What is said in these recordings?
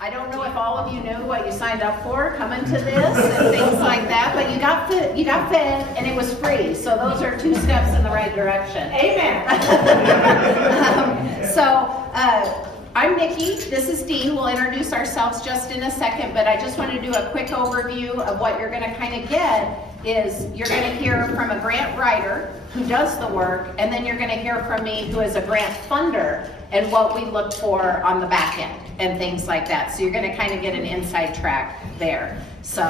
I don't know if all of you knew what you signed up for coming to this and things like that, but you got fed and it was free. So those are 2 steps in the right direction. Amen. I'm Nikki, this is Dean. We'll introduce ourselves just in a second, but I just want to do a quick overview of what you're going to kind of get is you're going to hear from a grant writer who does the work, and then you're going to hear from me who is a grant funder and what we look for on the back end and things like that. So you're going to kind of get an inside track there. So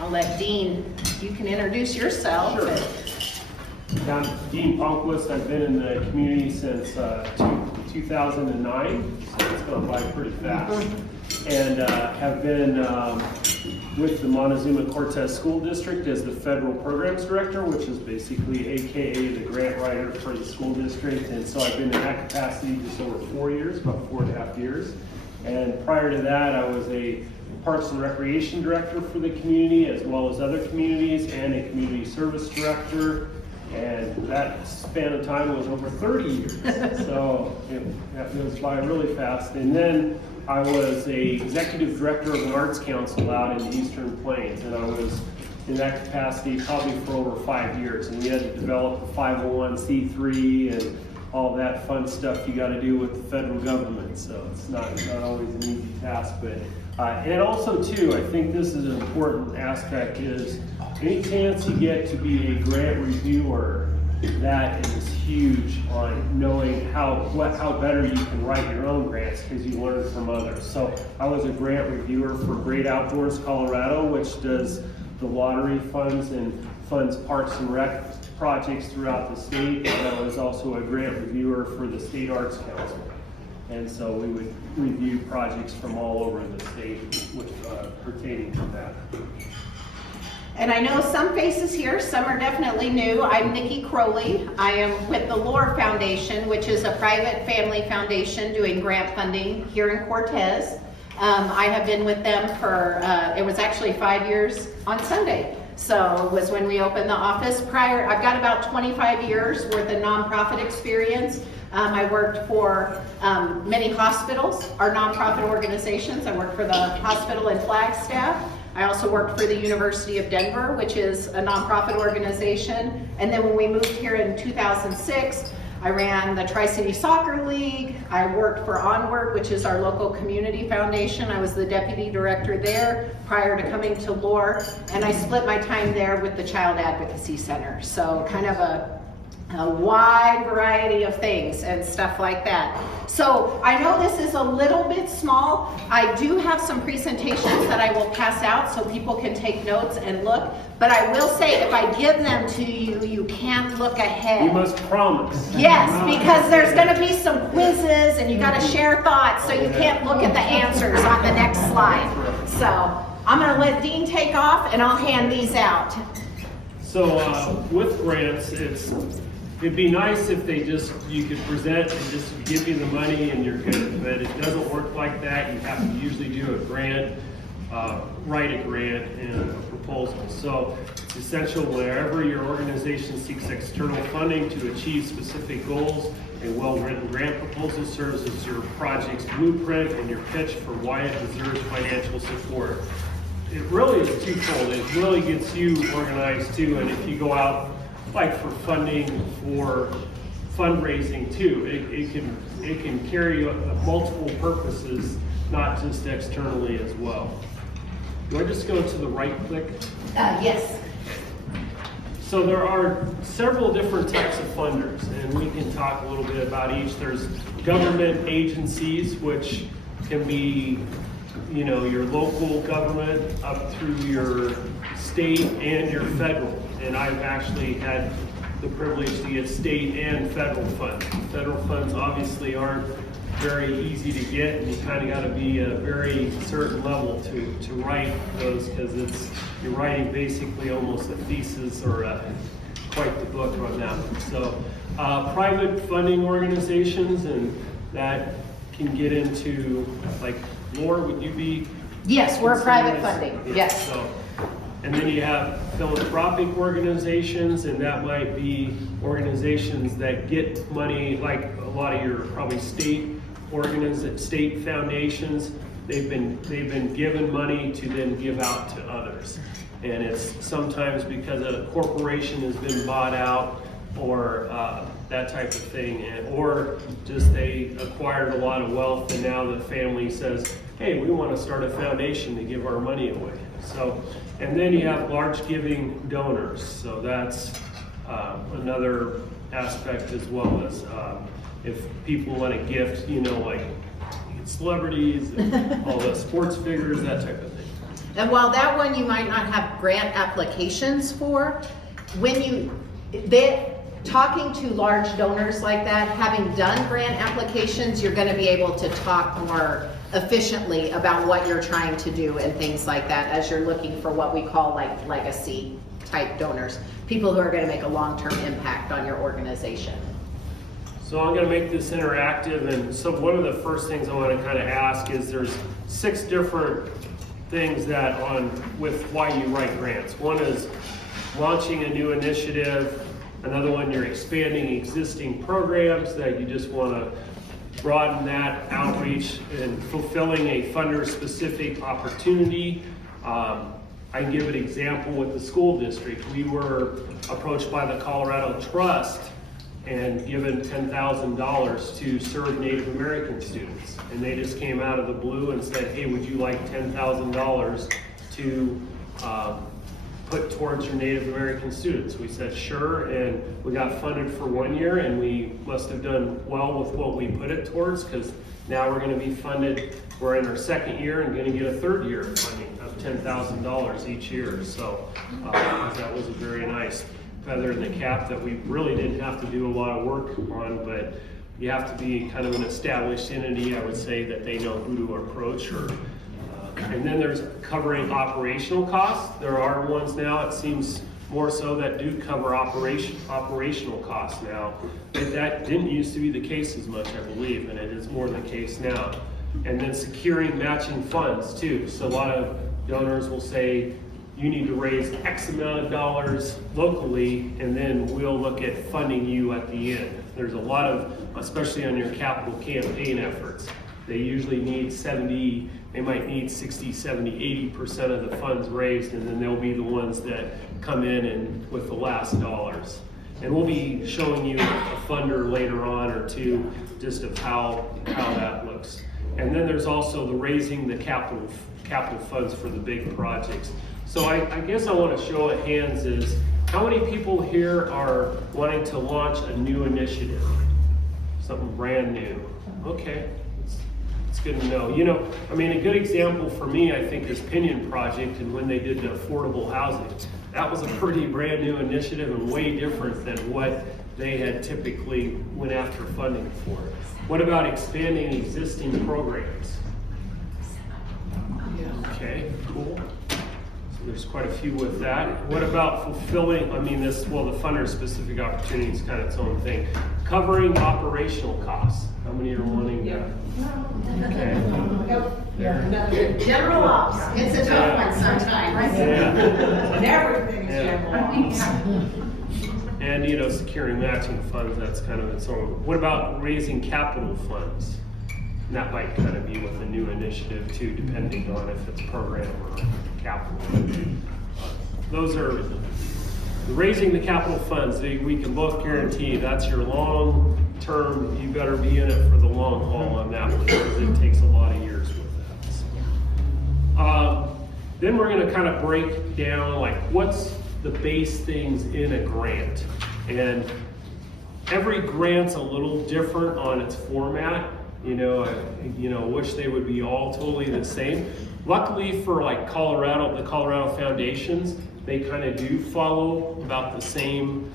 I'll let Dean, you can introduce yourself. Sure. I'm Dean Palmquist. I've been in the community since 2009, so it's gone by pretty fast. And have been with the Montezuma Cortez School District as the Federal Programs Director, which is basically AKA the grant writer for the school district. And so I've been in that capacity just over 4 years, about 4.5 years. And prior to that, I was a Parks and Recreation Director for the community, as well as other communities, and a Community Service Director. And that span of time was over 30 years, so that goes by really fast. And then I was a executive director of an arts council out in the Eastern Plains, and I was in that capacity probably for over 5 years. And we had to develop a 501c3 and all that fun stuff you got to do with the federal government. So it's not always an easy task, but and also too, I think this is an important aspect is any chance you get to be a grant reviewer, that is huge on knowing how better you can write your own grants because you learn from others. So I was a grant reviewer for Great Outdoors Colorado, which does the lottery funds and funds parks and rec projects throughout the state. And I was also a grant reviewer for the State Arts Council. And so we would review projects from all over the state with pertaining to that. And I know some faces here, some are definitely new. I'm Nikki Crowley. I am with the Lore Foundation, which is a private family foundation doing grant funding here in Cortez. I have been with them for, it was actually 5 years on Sunday. So it was when we opened the office. Prior, I've got about 25 years worth of nonprofit experience. I worked for many hospitals, our nonprofit organizations. I worked for the hospital in Flagstaff. I also worked for the University of Denver, which is a nonprofit organization. And then when we moved here in 2006, I ran the Tri-City Soccer League. I worked for Onward, which is our local community foundation. I was the deputy director there prior to coming to Lore. And I split my time there with the Child Advocacy Center. So kind of a wide variety of things and stuff like that. So I know this is a little bit small. I do have some presentations that I will pass out so people can take notes and look. But I will say, if I give them to you, you can't look ahead. You must promise. Yes, because there's going to be some quizzes and you got to share thoughts, so you can't look at the answers on the next slide. So I'm going to let Dean take off and I'll hand these out. So with grants, it'd be nice if you could present and just give you the money and you're good, but it doesn't work like that. You have to usually do a grant, write a grant and a proposal. So it's essential wherever your organization seeks external funding to achieve specific goals, a well-written grant proposal serves as your project's blueprint and your pitch for why it deserves financial support. It really is twofold. It really gets you organized too, and if you go out like for funding or fundraising too, it can carry multiple purposes, not just externally as well. Do I just go to the right click? Yes. So there are several different types of funders, and we can talk a little bit about each. There's government agencies, which can be, your local government up through your state and your federal. And I've actually had the privilege to get state and federal funds. Federal funds obviously aren't very easy to get, and you kind of got to be a very certain level to write those, because you're writing basically almost a thesis or quite the book on that one. So private funding organizations, and that can get into like Lore, would you be? Yes, we're private funding. Yes. So, and then you have philanthropic organizations, and that might be organizations that get money, like a lot of your probably state state foundations, they've been given money to then give out to others. And it's sometimes because a corporation has been bought out or that type of thing, or just they acquired a lot of wealth and now the family says, hey, we want to start a foundation to give our money away. So, and then you have large giving donors. So that's another aspect as well, as if people want to gift, like celebrities and all the sports figures, that type of thing. And while that one you might not have grant applications for, talking to large donors like that, having done grant applications, you're going to be able to talk more efficiently about what you're trying to do and things like that as you're looking for what we call like legacy type donors, people who are going to make a long-term impact on your organization. So I'm going to make this interactive, and so one of the first things I want to kind of ask is there's 6 different things that with why you write grants. One is launching a new initiative. Another one, you're expanding existing programs that you just want to broaden that outreach and fulfilling a funder-specific opportunity. I can give an example with the school district. We were approached by the Colorado Trust and given $10,000 to serve Native American students. And they just came out of the blue and said, hey, would you like $10,000 to put towards your Native American students? We said, sure, and we got funded for 1 year, and we must have done well with what we put it towards, because now we're going to be funded, we're in our 2nd year and going to get a 3rd year of funding of $10,000 each year. So that was a very nice feather in the cap that we really didn't have to do a lot of work on, but you have to be kind of an established entity, I would say, that they know who to approach. And then there's covering operational costs. There are ones now, it seems more so, that do cover operational costs now. But that didn't used to be the case as much, I believe, and it is more the case now. And then securing matching funds too. So a lot of donors will say, you need to raise X amount of dollars locally, and then we'll look at funding you at the end. There's a lot of, especially on your capital campaign efforts, they usually need they might need 60, 70, 80% of the funds raised, and then they'll be the ones that come in and with the last dollars. And we'll be showing you a funder later on or two, just of how that looks. And then there's also the raising the capital funds for the big projects. So I guess I want to show of hands is, how many people here are wanting to launch a new initiative? Something brand new. Okay. It's good to know. A good example for me, I think, is Pinion Project, and when they did the affordable housing. That was a pretty brand new initiative and way different than what they had typically went after funding for. What about expanding existing programs? Okay, cool. So there's quite a few with that. What about fulfilling, the funder specific opportunity is kind of its own thing. Covering operational costs. How many are wanting that? Okay. General ops, it's a tough one sometimes. Everything is general ops. And securing matching funds, that's kind of its own. What about raising capital funds? And that might kind of be with a new initiative too, depending on if it's program or capital. Those are raising the capital funds. We can both guarantee that's your long term. You better be in it for the long haul on that one, because it takes a lot of years with that. Then we're going to kind of break down what's the base things in a grant, and every grant's a little different on its format. Wish they would be all totally the same. Luckily for Colorado, the Colorado foundations, they kind of do follow about the same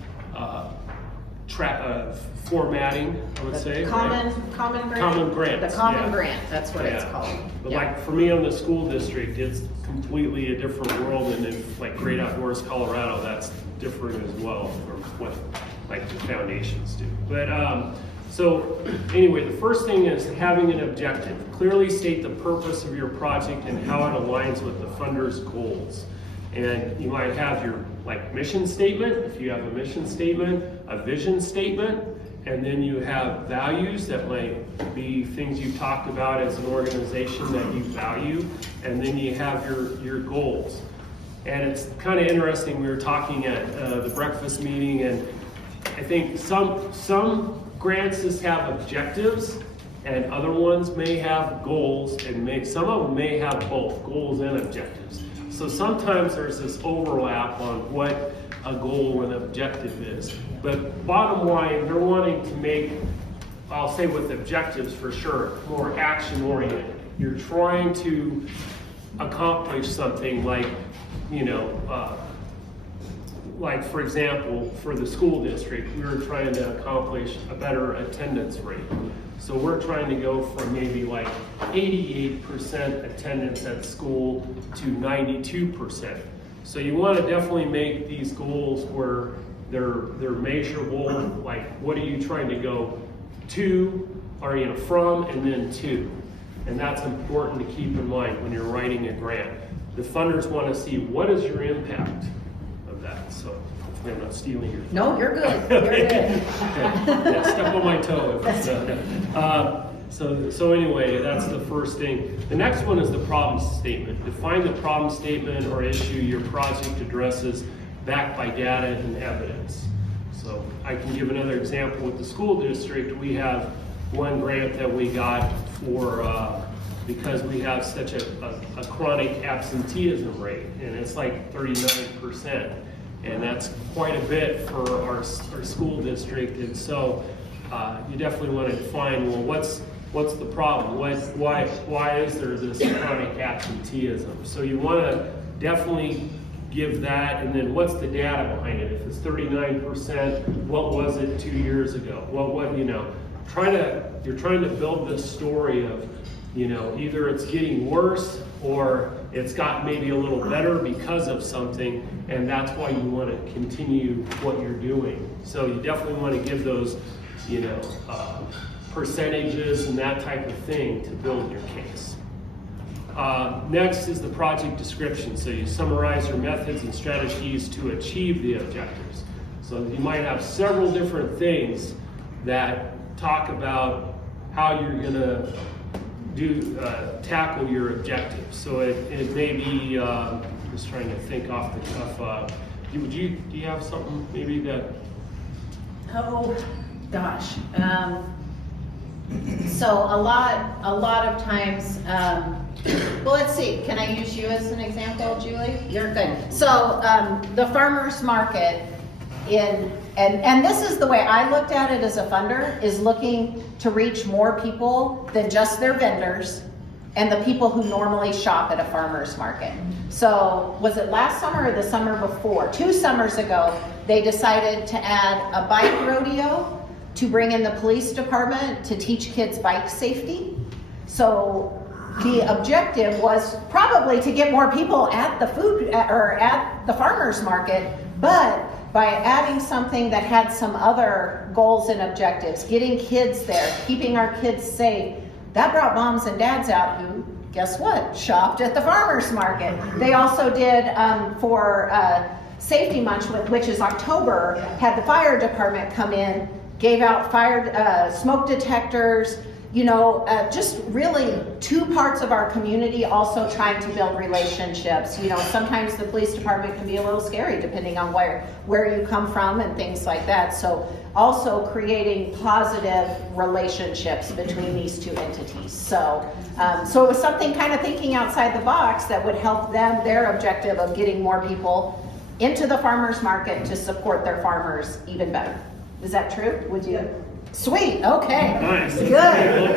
formatting, I would say. Common grant? Common grants. The common grant, that's what it's called. But for me on the school district, it's completely a different world, and in Great Outdoors Colorado, that's different as well from what the foundations do. But so anyway, the first thing is having an objective. Clearly state the purpose of your project and how it aligns with the funder's goals. And you might have your mission statement, if you have a mission statement, a vision statement, and then you have values that might be things you've talked about as an organization that you value, and then you have your goals. And it's kind of interesting, we were talking at the breakfast meeting, and I think some grants just have objectives, and other ones may have goals, and some of them may have both goals and objectives. So sometimes there's this overlap on what a goal and objective is. But bottom line, they're wanting to make, I'll say with objectives for sure, more action oriented. You're trying to accomplish something like, like for example, for the school district, we were trying to accomplish a better attendance rate. So we're trying to go from maybe like 88% attendance at school to 92%. So you want to definitely make these goals where they're measurable, like what are you trying to go to, or from, and then to. And that's important to keep in mind when you're writing a grant. The funders want to see what is your impact of that. So hopefully I'm not stealing your. No, you're good. You're good. Yeah, step on my toe. So anyway, that's the first thing. The next one is the problem statement. Define the problem statement or issue your project addresses backed by data and evidence. So I can give another example with the school district. We have one grant that we got for because we have such a chronic absenteeism rate, and it's like 39%, and that's quite a bit for our school district. And so you definitely want to define, well, what's the problem? Why is there this chronic absenteeism? So you want to definitely give that, and then what's the data behind it? If it's 39%, what was it 2 years ago? You're trying to build this story of, either it's getting worse or it's got maybe a little better because of something, and that's why you want to continue what you're doing. So you definitely want to give those, percentages and that type of thing to build your case. Next is the project description. So you summarize your methods and strategies to achieve the objectives. So you might have several different things that talk about how you're going to tackle your objectives. So it may be, just trying to think off the cuff, do you have something maybe that? Oh, gosh. So a lot of times, well, let's see, can I use you as an example, Julie? You're good. So the farmer's market and this is the way I looked at it as a funder, is looking to reach more people than just their vendors and the people who normally shop at a farmer's market. So was it last summer or the summer before? 2 summers ago, they decided to add a bike rodeo to bring in the police department to teach kids bike safety. So the objective was probably to get more people at the at the farmer's market, but by adding something that had some other goals and objectives, getting kids there, keeping our kids safe, that brought moms and dads out who, guess what, shopped at the farmer's market. They also did for Safety Month, which is October, had the fire department come in, gave out smoke detectors, just really 2 parts of our community also trying to build relationships. Sometimes the police department can be a little scary depending on where you come from and things like that. So also creating positive relationships between these 2 entities. So it was something kind of thinking outside the box that would help them, their objective of getting more people into the farmer's market to support their farmers even better. Is that true? Would you? Sweet, okay. Nice. Good.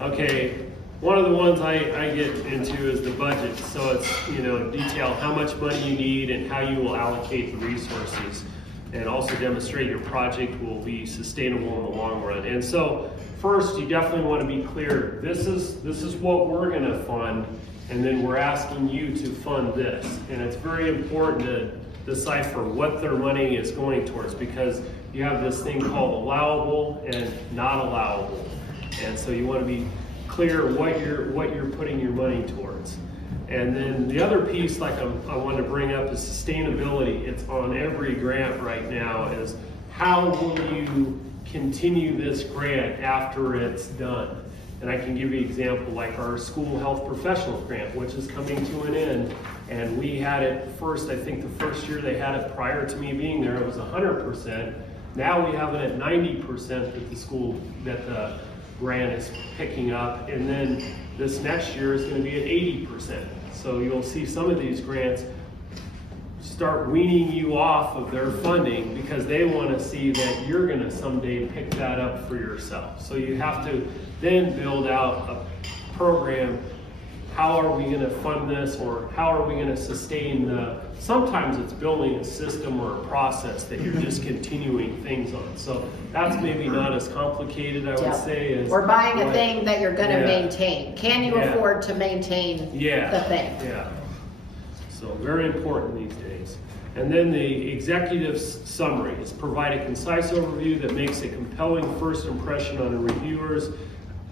Okay, one of the ones I get into is the budget. So it's, detail how much money you need and how you will allocate the resources, and also demonstrate your project will be sustainable in the long run. And so first, you definitely want to be clear. This is what we're going to fund, and then we're asking you to fund this. And it's very important to decipher what their money is going towards, because you have this thing called allowable and not allowable, and so you want to be clear what you're putting your money towards. And then the other piece, like I want to bring up, is sustainability. It's on every grant right now. Is how will you continue this grant after it's done? And I can give you an example, like our school health professional grant, which is coming to an end. And we had it first, I think the first year they had it prior to me being there, it was 100%. Now we have it at 90% that the school, that the grant is picking up. And then this next year is going to be at 80%. So you'll see some of these grants start weaning you off of their funding because they want to see that you're going to someday pick that up for yourself. So you have to then build out a program. How are we going to fund this, or how are we going to sustain sometimes it's building a system or a process that you're just continuing things on. So that's maybe not as complicated, I would say, as or buying a thing that you're going to maintain. Can you afford to maintain the thing? Yeah. So very important these days. And then the executive's summary is provide a concise overview that makes a compelling first impression on the reviewers.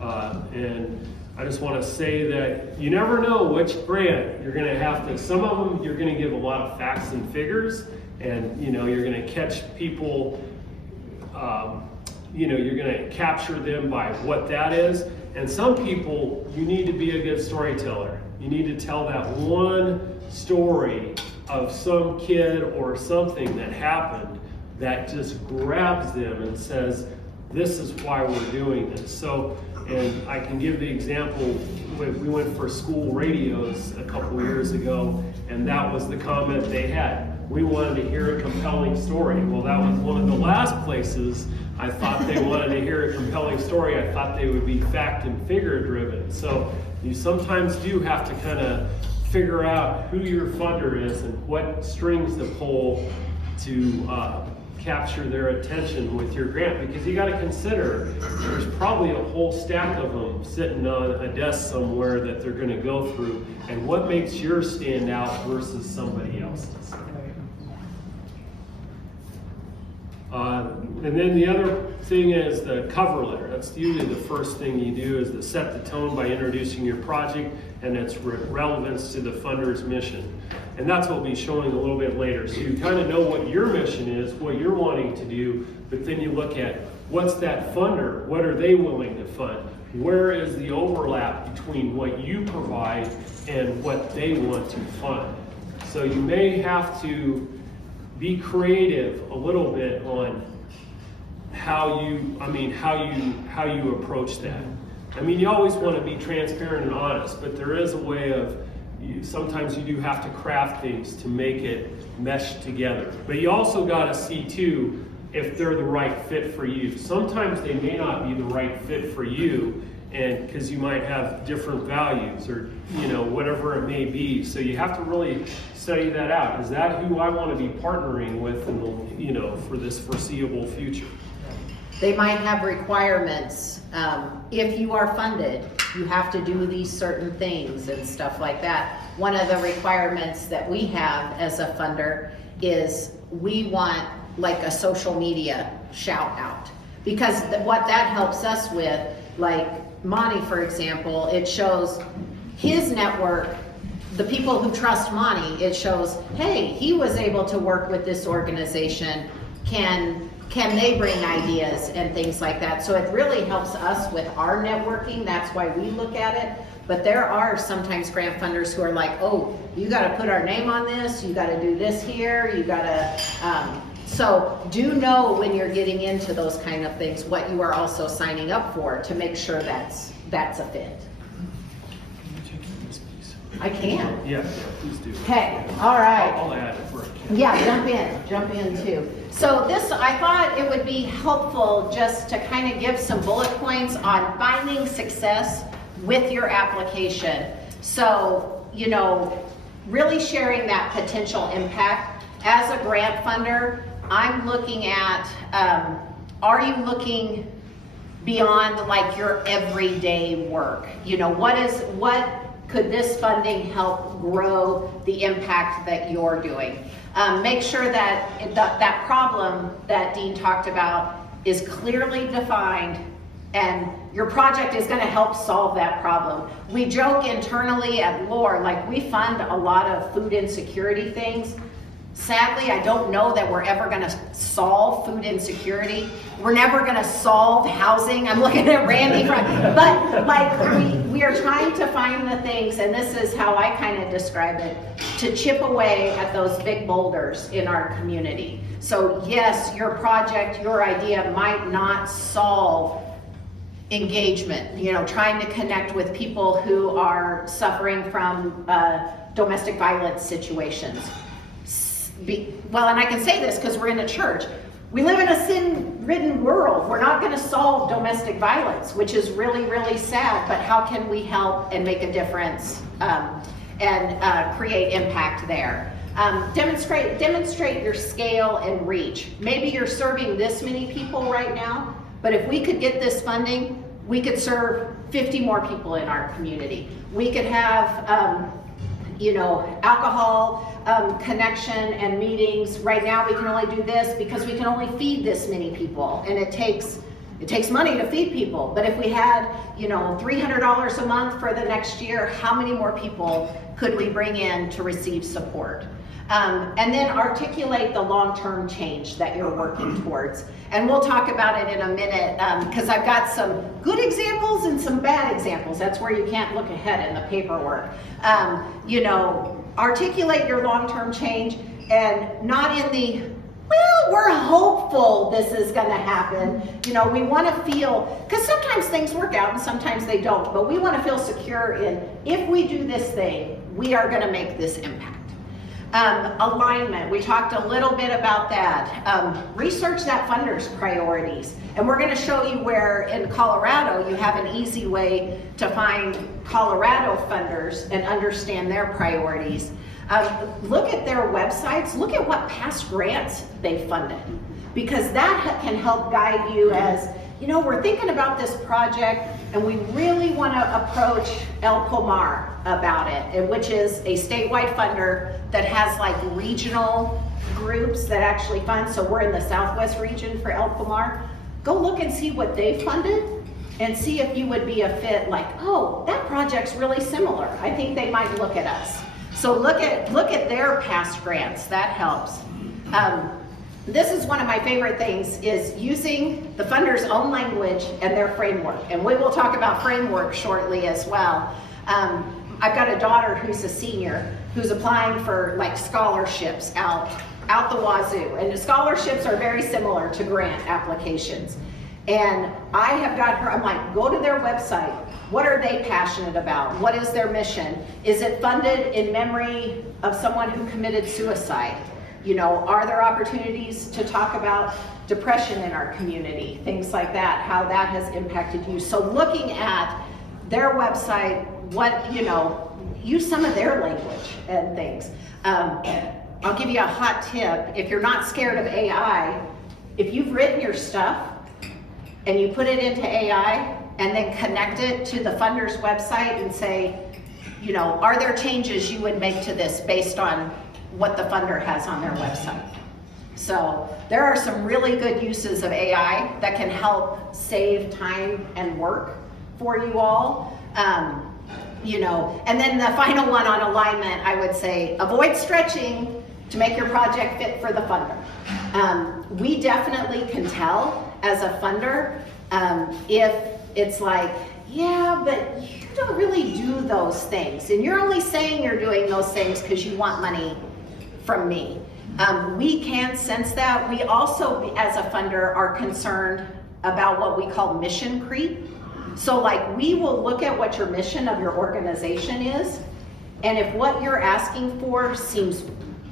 And I just want to say that you never know which grant you're going to have to, some of them you're going to give a lot of facts and figures, and you're going to catch people, you're going to capture them by what that is. And some people, you need to be a good storyteller. You need to tell that one story of some kid or something that happened that just grabs them and says, this is why we're doing this. So, and I can give the example, we went for school radios a couple of years ago, and that was the comment they had. We wanted to hear a compelling story. Well, that was one of the last places I thought they wanted to hear a compelling story. I thought they would be fact and figure driven. So you sometimes do have to kind of figure out who your funder is and what strings to pull to capture their attention with your grant, because you got to consider there's probably a whole stack of them sitting on a desk somewhere that they're going to go through, and what makes yours stand out versus somebody else's. And then the other thing is the cover letter. That's usually the first thing you do, is to set the tone by introducing your project and its relevance to the funder's mission. And that's what we'll be showing a little bit later. So you kind of know what your mission is, what you're wanting to do, but then you look at what's that funder, what are they willing to fund? Where is the overlap between what you provide and what they want to fund? So you may have to be creative a little bit on how you approach that. I mean, you always want to be transparent and honest, but there is a way of, sometimes you do have to craft things to make it mesh together. But you also got to see too if they're the right fit for you. Sometimes they may not be the right fit for you, and because you might have different values or whatever it may be. So you have to really study that out. Is that who I want to be partnering with for this foreseeable future? They might have requirements. If you are funded, you have to do these certain things and stuff like that. One of the requirements that we have as a funder is we want like a social media shout out, because what that helps us with, like Monty, for example, it shows his network, the people who trust Monty, it shows, hey, he was able to work with this organization. Can they bring ideas and things like that? So it really helps us with our networking. That's why we look at it. But there are sometimes grant funders who are like, oh, you got to put our name on this. You got to do this here. You got to. So do know when you're getting into those kind of things what you are also signing up for, to make sure that's a fit. I can. Yeah, please do. Okay, all right. I'll add it for a kid. Yeah, jump in too. So this, I thought it would be helpful just to kind of give some bullet points on finding success with your application. So, really sharing that potential impact. As a grant funder, I'm looking at, are you looking beyond like your everyday work? What could this funding help grow the impact that you're doing? Make sure that that problem that Dean talked about is clearly defined, and your project is going to help solve that problem. We joke internally at LORE, like we fund a lot of food insecurity things. Sadly, I don't know that we're ever gonna solve food insecurity. We're never gonna solve housing. I'm looking at Randy, but like we are trying to find the things, and this is how I kind of describe it, to chip away at those big boulders in our community. So yes, your project, your idea might not solve engagement, trying to connect with people who are suffering from domestic violence situations. Well, and I can say this because we're in a church. We live in a sin-ridden world. We're not going to solve domestic violence, which is really, really sad, but how can we help and make a difference and create impact there? Demonstrate your scale and reach. Maybe you're serving this many people right now, but if we could get this funding, we could serve 50 more people in our community. We could have alcohol connection and meetings. Right now we can only do this because we can only feed this many people, and it takes money to feed people. But if we had $300 a month for the next year, how many more people could we bring in to receive support? And then articulate the long-term change that you're working towards. And we'll talk about it in a minute, because I've got some good examples and some bad examples. That's where you can't look ahead in the paperwork. Articulate your long-term change, and not in the, well, we're hopeful this is gonna happen. We wanna feel, because sometimes things work out and sometimes they don't, but we wanna feel secure in, if we do this thing, we are gonna make this impact. Alignment, we talked a little bit about that. Research that funder's priorities. And we're gonna show you where in Colorado, you have an easy way to find Colorado funders and understand their priorities. Look at their websites, look at what past grants they funded, because that can help guide you as, we're thinking about this project and we really want to approach El Pomar about it, which is a statewide funder that has like regional groups that actually fund. So we're in the Southwest region for El Pomar. Go look and see what they funded and see if you would be a fit, like, oh, that project's really similar. I think they might look at us. So look at their past grants, that helps. This is one of my favorite things, is using the funder's own language and their framework. And we will talk about framework shortly as well. I've got a daughter who's a senior who's applying for like scholarships out the wazoo. And the scholarships are very similar to grant applications. And I have got her, I'm like, go to their website. What are they passionate about? What is their mission? Is it funded in memory of someone who committed suicide? Are there opportunities to talk about depression in our community? Things like that, how that has impacted you. So looking at their website, use some of their language and things. I'll give you a hot tip. If you're not scared of AI, if you've written your stuff and you put it into AI and then connect it to the funder's website and say, are there changes you would make to this based on what the funder has on their website? So there are some really good uses of AI that can help save time and work for you all. And then the final one on alignment, I would say, avoid stretching to make your project fit for the funder. We definitely can tell as a funder if it's like, yeah, but you don't really do those things. And you're only saying you're doing those things because you want money from me. We can sense that. We also, as a funder, are concerned about what we call mission creep. So like, we will look at what your mission of your organization is, and if what you're asking for seems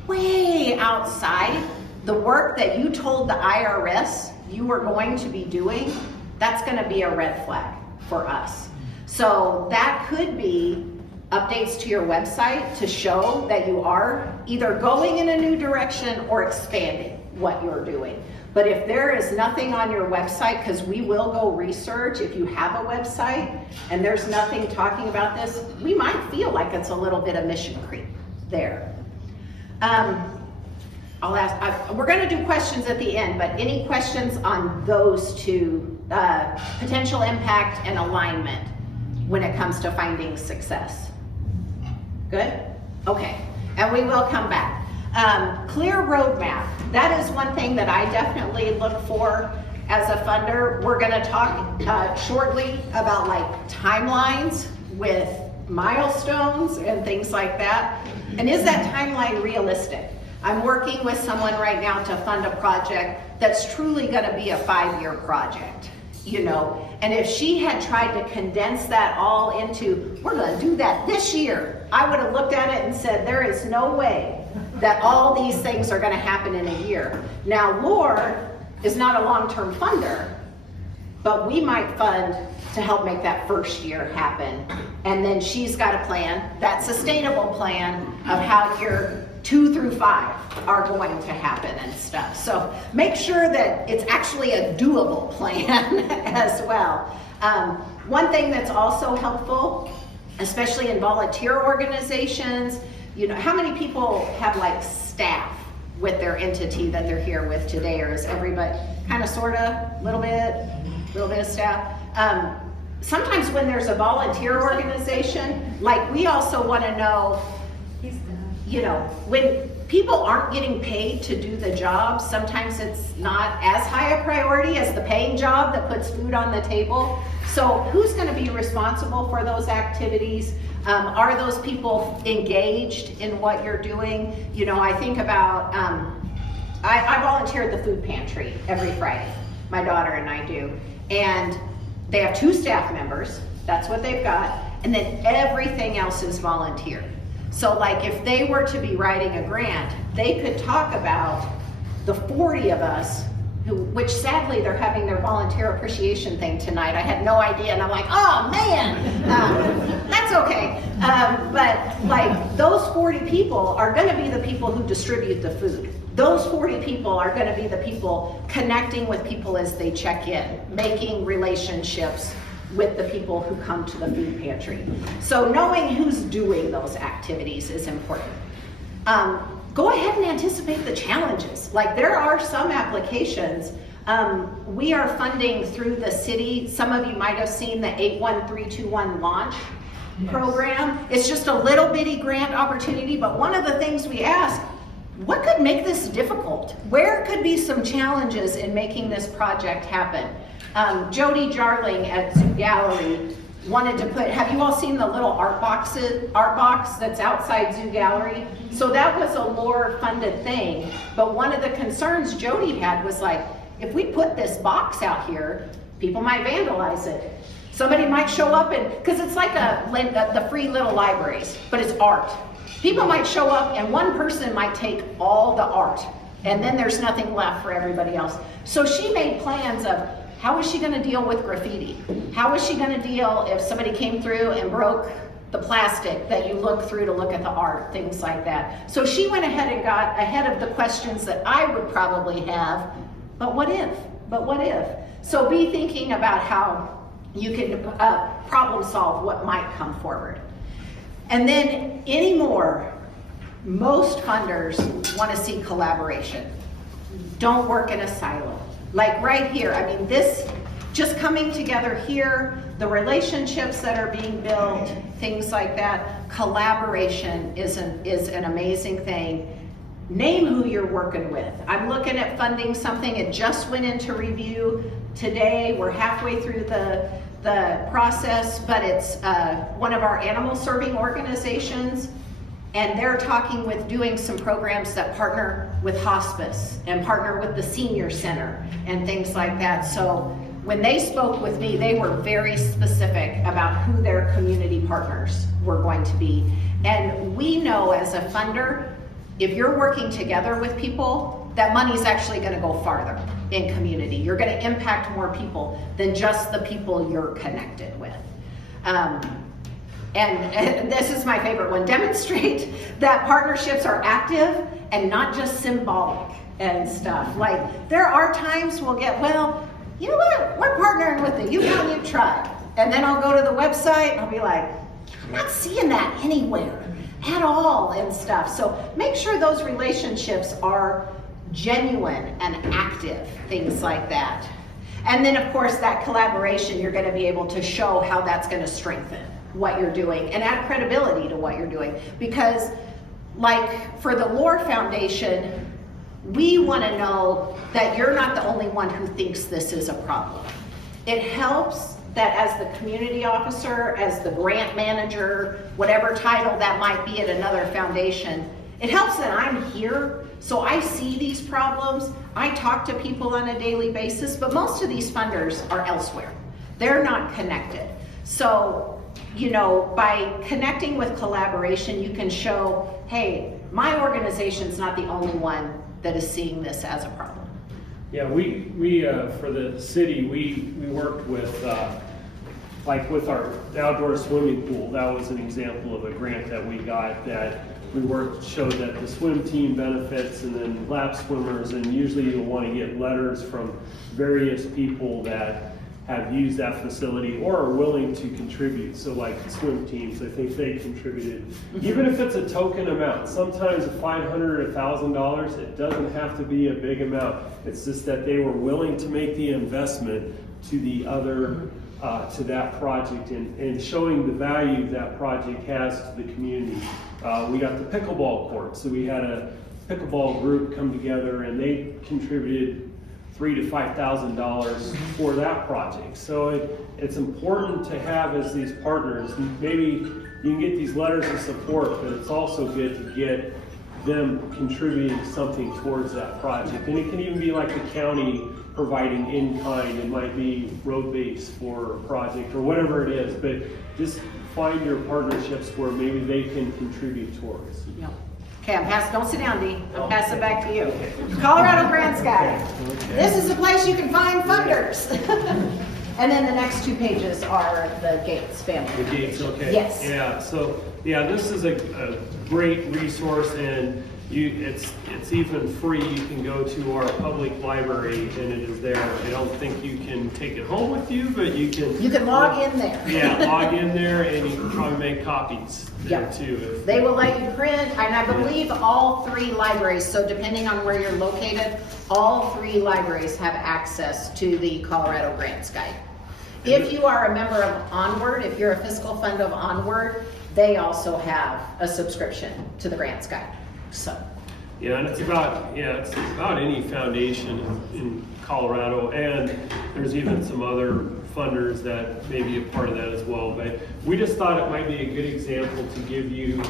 way outside the work that you told the IRS you were going to be doing, that's gonna be a red flag for us. So that could be updates to your website to show that you are either going in a new direction or expanding what you're doing. But if there is nothing on your website, because we will go research if you have a website and there's nothing talking about this, we might feel like it's a little bit of mission creep there. I'll ask, we're gonna do questions at the end, but any questions on those two, potential impact and alignment when it comes to finding success? Good? Okay, and we will come back. Clear roadmap. That is one thing that I definitely look for as a funder. We're gonna talk shortly about like timelines with milestones and things like that. And is that timeline realistic? I'm working with someone right now to fund a project that's truly gonna be a 5-year project, you know? And if she had tried to condense that all into, we're gonna do that this year, I would have looked at it and said, there is no way that all these things are gonna happen in a year. Now, Lord is not a long-term funder, but we might fund to help make that first year happen. And then she's got a plan, that sustainable plan of how year 2 through 5 are going to happen and stuff. So make sure that it's actually a doable plan as well. One thing that's also helpful, especially in volunteer organizations, you know, how many people have like staff with their entity that they're here with today, or is everybody kind of, sort of, little bit of staff? Sometimes when there's a volunteer organization, like we also want to know, you know, when people aren't getting paid to do the job, sometimes it's not as high a priority as the paying job that puts food on the table. So who's going to be responsible for those activities? Are those people engaged in what you're doing? You know, I think about, I volunteer at the food pantry every Friday. My daughter and I do. And they have 2 staff members. That's what they've got. And then everything else is volunteer. So like if they were to be writing a grant, they could talk about the 40 of us, which sadly they're having their volunteer appreciation thing tonight. I had no idea, and I'm like, oh man, that's okay. But like those 40 people are gonna be the people who distribute the food. Those 40 people are gonna be the people connecting with people as they check in, making relationships with the people who come to the food pantry. So knowing who's doing those activities is important. Go ahead and anticipate the challenges. Like there are some applications, we are funding through the city. Some of you might have seen the 81321 launch program. It's just a little bitty grant opportunity, but one of the things we ask, what could make this difficult? Where could be some challenges in making this project happen? Jody Jarling at Zoo Gallery wanted to put, have you all seen the little art box that's outside Zoo Gallery? So that was a lore funded thing, but one of the concerns Jody had was like, if we put this box out here, people might vandalize it. Somebody might show up and, because it's like the free little libraries, but it's art. People might show up and one person might take all the art, and then there's nothing left for everybody else. So she made plans of, how is she going to deal with graffiti? How is she going to deal if somebody came through and broke the plastic that you look through to look at the art, things like that. So she went ahead and got ahead of the questions that I would probably have, but what if? But what if? So be thinking about how you can problem solve what might come forward. And then anymore, most funders want to see collaboration. Don't work in a silo. Like right here, I mean, this just coming together here, the relationships that are being built, things like that, collaboration is an amazing thing. Name who you're working with. I'm looking at funding something, it just went into review today. We're halfway through the process, but it's one of our animal serving organizations. And they're talking with doing some programs that partner with hospice and partner with the senior center and things like that. So when they spoke with me, they were very specific about who their community partners were going to be. And we know as a funder, if you're working together with people, that money's actually gonna go farther in community. You're gonna impact more people than just the people you're connected with. And this is my favorite one, demonstrate that partnerships are active and not just symbolic and stuff. Like there are times we'll get, well, you know what, we're partnering with the Yukon Ute Tribe. And then I'll go to the website and I'll be like, I'm not seeing that anywhere at all and stuff. So make sure those relationships are genuine and active, things like that. And then of course that collaboration, you're gonna be able to show how that's gonna strengthen what you're doing and add credibility to what you're doing. Because like for the Lore Foundation, we want to know that you're not the only one who thinks this is a problem. It helps that as the community officer, as the grant manager, whatever title that might be at another foundation, it helps that I'm here, so I see these problems. I talk to people on a daily basis, but most of these funders are elsewhere. They're not connected. So, you know, by connecting with collaboration, you can show, hey, my organization's not the only one that is seeing this as a problem. Yeah, we for the city, we worked with, like with our outdoor swimming pool. That was an example of a grant that we got that we worked, showed that the swim team benefits and then lap swimmers, and usually you'll want to get letters from various people that have used that facility or are willing to contribute. So like swim teams, I think they contributed, even if it's a token amount, sometimes $500 or $1,000, it doesn't have to be a big amount. It's just that they were willing to make the investment to the other, to that project, and showing the value that project has to the community. We got the pickleball court, so we had a pickleball group come together and they contributed $3,000 to $5,000 for that project. So it's important to have as these partners. Maybe you can get these letters of support, but it's also good to get them contributing something towards that project. And it can even be like the county providing in-kind. It might be road base for a project or whatever it is, but just find your partnerships where maybe they can contribute towards. Yep. Okay, don't sit down, Dee. I'll pass it back to you. Colorado Grants Guide. This is the place you can find funders. And then the next 2 pages are the Gates family. The Gates, okay. Yes. Yeah, so, yeah, this is a great resource, and it's even free. You can go to our public library and it is there. I don't think you can take it home with you, but you can. You can log in there. Yeah, log in there, and you can probably make copies there Yep. too. They will let you print, and I believe all 3 libraries, so depending on where you're located, all 3 libraries have access to the Colorado Grants Guide. If you are a member of Onward, if you're a fiscal fund of Onward, they also have a subscription to the Grants Guide. So. Yeah, and it's about any foundation in Colorado, and there's even some other funders that may be a part of that as well. But we just thought it might be a good example to give you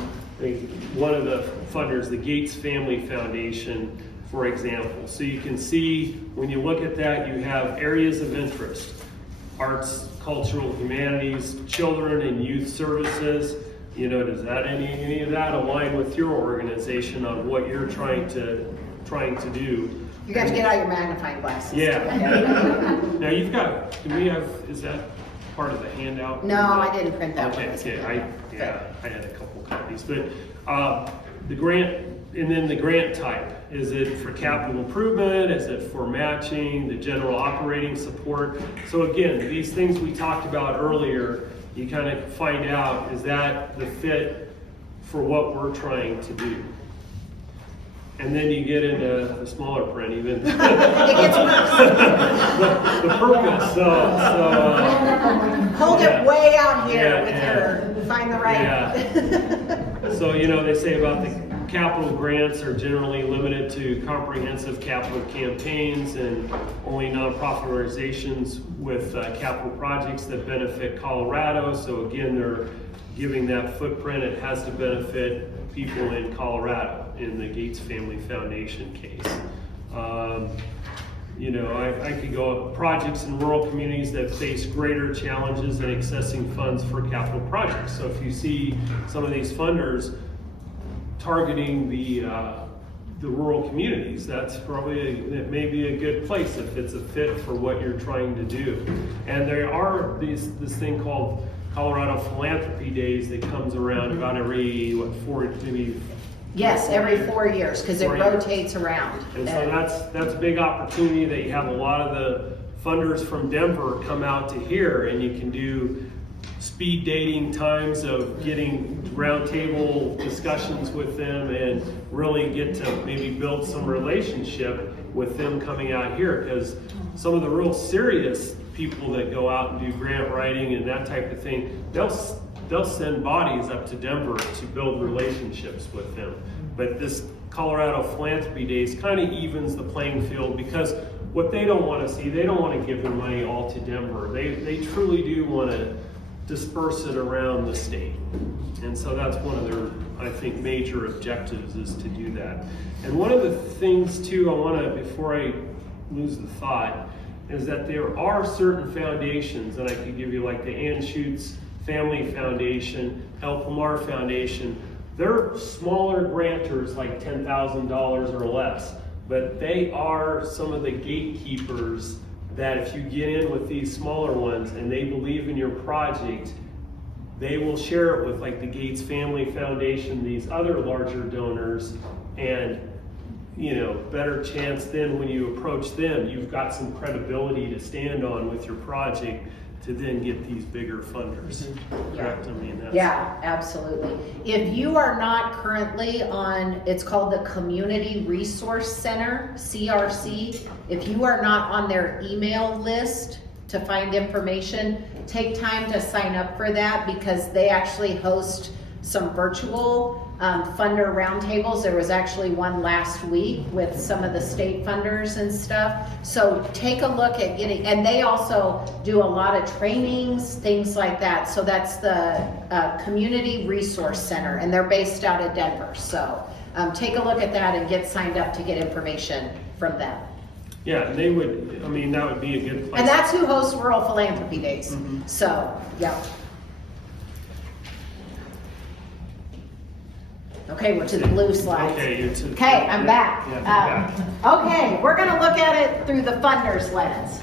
one of the funders, the Gates Family Foundation, for example. So you can see when you look at that, you have areas of interest: arts, cultural, humanities, children and youth services. You know, does that any of that align with your organization on what you're trying to do? You got to get out your magnifying glasses. Yeah. Now you've got. Do we have? Is that part of the handout? No, I didn't print that one. Okay. I had a couple copies, but the grant, and then the grant type. Is it for capital improvement? Is it for matching, the general operating support? So again, these things we talked about earlier, you kind of find out, is that the fit for what we're trying to do? And then you get into the smaller print even. It gets worse. the purpose. Hold it way out here Yeah, with yeah. your find the right. Yeah. So, you know, they say about the capital grants are generally limited to comprehensive capital campaigns and only nonprofit organizations with capital projects that benefit Colorado. So again, they're giving that footprint. It has to benefit people in Colorado in the Gates Family Foundation case. You know, I could go projects in rural communities that face greater challenges in accessing funds for capital projects. So if you see some of these funders targeting the rural communities, that's probably, it may be a good place if it's a fit for what you're trying to do. And there are this thing called Colorado Philanthropy Days that comes around about every, maybe. Yes, every 4 years, because it 4 years. rotates around. And so that's a big opportunity that you have a lot of the funders from Denver come out to here, and you can do speed dating times of getting roundtable discussions with them and really get to maybe build some relationship with them coming out here, because some of the real serious people that go out and do grant writing and that type of thing, they'll they'll send bodies up to Denver to build relationships with them. But this Colorado Philanthropy Days kind of evens the playing field, because what they don't want to see, they don't want to give their money all to Denver. They truly do want to disperse it around the state. And so that's one of their, I think, major objectives, is to do that. And one of the things too, I want to, before I lose the thought, is that there are certain foundations, and I could give you like the Ann Schutz Family Foundation, Help Lamar Foundation. They're smaller grantors, like $10,000 or less, but they are some of the gatekeepers that if you get in with these smaller ones and they believe in your project, they will share it with like the Gates Family Foundation, these other larger donors, and better chance then when you approach them, you've got some credibility to stand on with your project to then get these bigger funders. Correct? I mean, that's... Yeah, absolutely. If you are not currently on, it's called the Community Resource Center, CRC. If you are not on their email list to find information, take time to sign up for that, because they actually host some virtual funder roundtables. There was actually one last week with some of the state funders and stuff. So take a look at getting, and they also do a lot of trainings, things like that. So that's the Community Resource Center, and they're based out of Denver. So take a look at that and get signed up to get information from them. Yeah, they would, I mean, that would be a good place. And that's who hosts Rural Philanthropy Days. So, yeah. Okay, we're to the blue slide. Okay, I'm back. Yeah, Okay, we're gonna look at it through the funder's lens.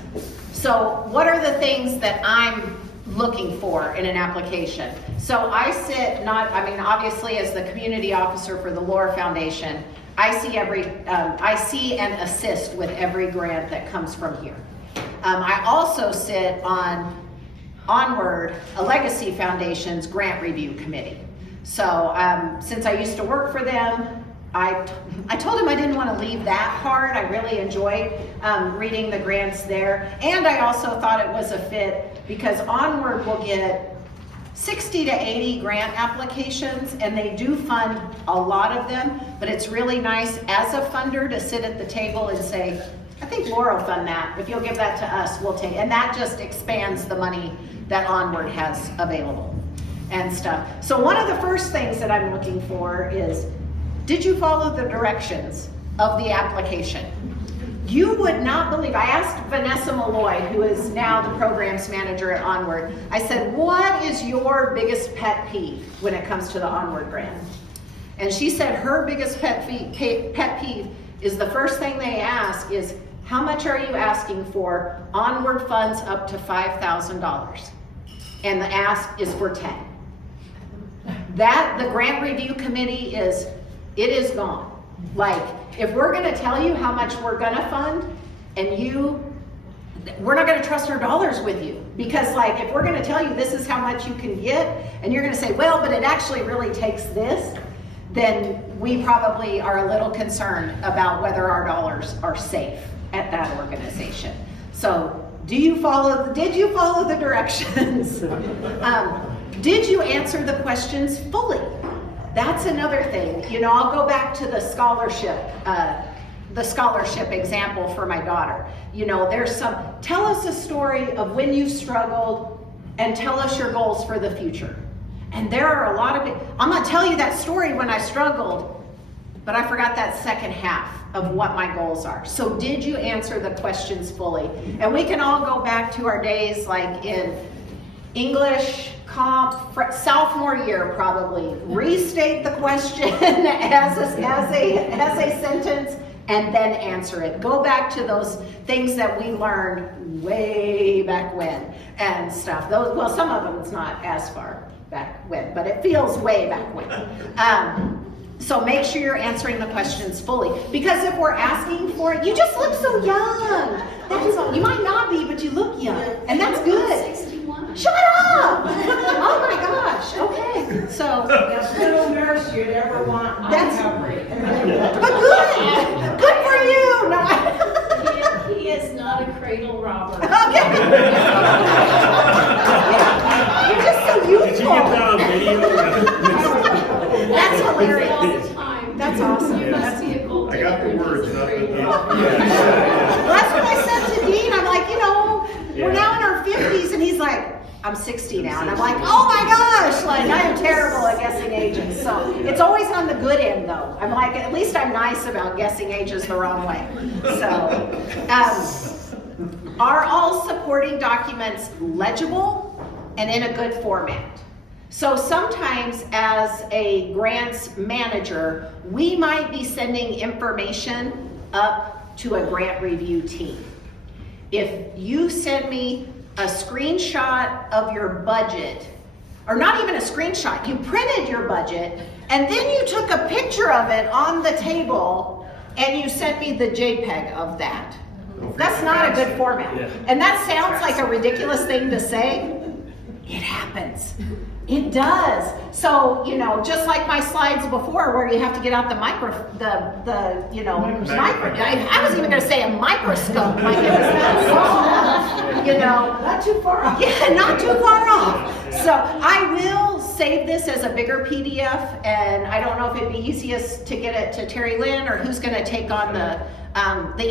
So what are the things that I'm looking for in an application? So I sit obviously as the community officer for the Lore Foundation, I see and assist with every grant that comes from here. I also sit on Onward, a Legacy Foundation's grant review committee. So since I used to work for them, I told him I didn't want to leave that part. I really enjoy reading the grants there. And I also thought it was a fit because Onward will get 60 to 80 grant applications, and they do fund a lot of them, but it's really nice as a funder to sit at the table and say, I think Laura will fund that. If you'll give that to us, we'll take it. And that just expands the money that Onward has available and stuff. So one of the first things that I'm looking for is, did you follow the directions of the application? You would not believe, I asked Vanessa Malloy, who is now the programs manager at Onward, I said, what is your biggest pet peeve when it comes to the Onward grant? And she said her biggest pet peeve is the first thing they ask is, how much are you asking for? Onward funds up to $5,000. And the ask is for 10. That, the grant review committee it is gone. Like, if we're gonna tell you how much we're gonna fund, and we're not gonna trust our dollars with you. Because like, if we're gonna tell you this is how much you can get, and you're gonna say, well, but it actually really takes this, then we probably are a little concerned about whether our dollars are safe at that organization. So, did you follow the directions? Did you answer the questions fully? That's another thing. I'll go back to the scholarship example for my daughter. Tell us a story of when you struggled and tell us your goals for the future. And there are a lot of, I'm gonna tell you that story when I struggled, but I forgot that second half of what my goals are. So did you answer the questions fully? And we can all go back to our days like in English comp, sophomore year probably, restate the question as a sentence and then answer it. Go back to those things that we learned way back when and stuff. Some of them it's not as far back when, but it feels way back when. So make sure you're answering the questions fully, because if we're asking for it, you just look so young. You might not be, but you look young, and that's good. 61. Shut up! Oh my gosh. Okay. So Yes, little nurse you'd ever want on recovery. but good for you. No. He is not a cradle robber. Okay. You're just so youthful. Did you get that on like, I'm 60 now, and I'm like, oh my gosh, like I am terrible at guessing ages. So it's always on the good end though. I'm like, at least I'm nice about guessing ages the wrong way. So, are all supporting documents legible and in a good format? So sometimes as a grants manager, we might be sending information up to a grant review team. If you send me a screenshot of your budget, or not even a screenshot, you printed your budget, and then you took a picture of it on the table, and you sent me the JPEG of that. That's not a good format. Yeah. And that sounds like a ridiculous thing to say. It happens. It does. So, you know, just like my slides before where you have to get out the micro, I was even gonna say a microscope, like it was that small, you know. Not too far off. Yeah, not too far off. So I will save this as a bigger PDF, and I don't know if it'd be easiest to get it to Terry Lynn or who's gonna take on the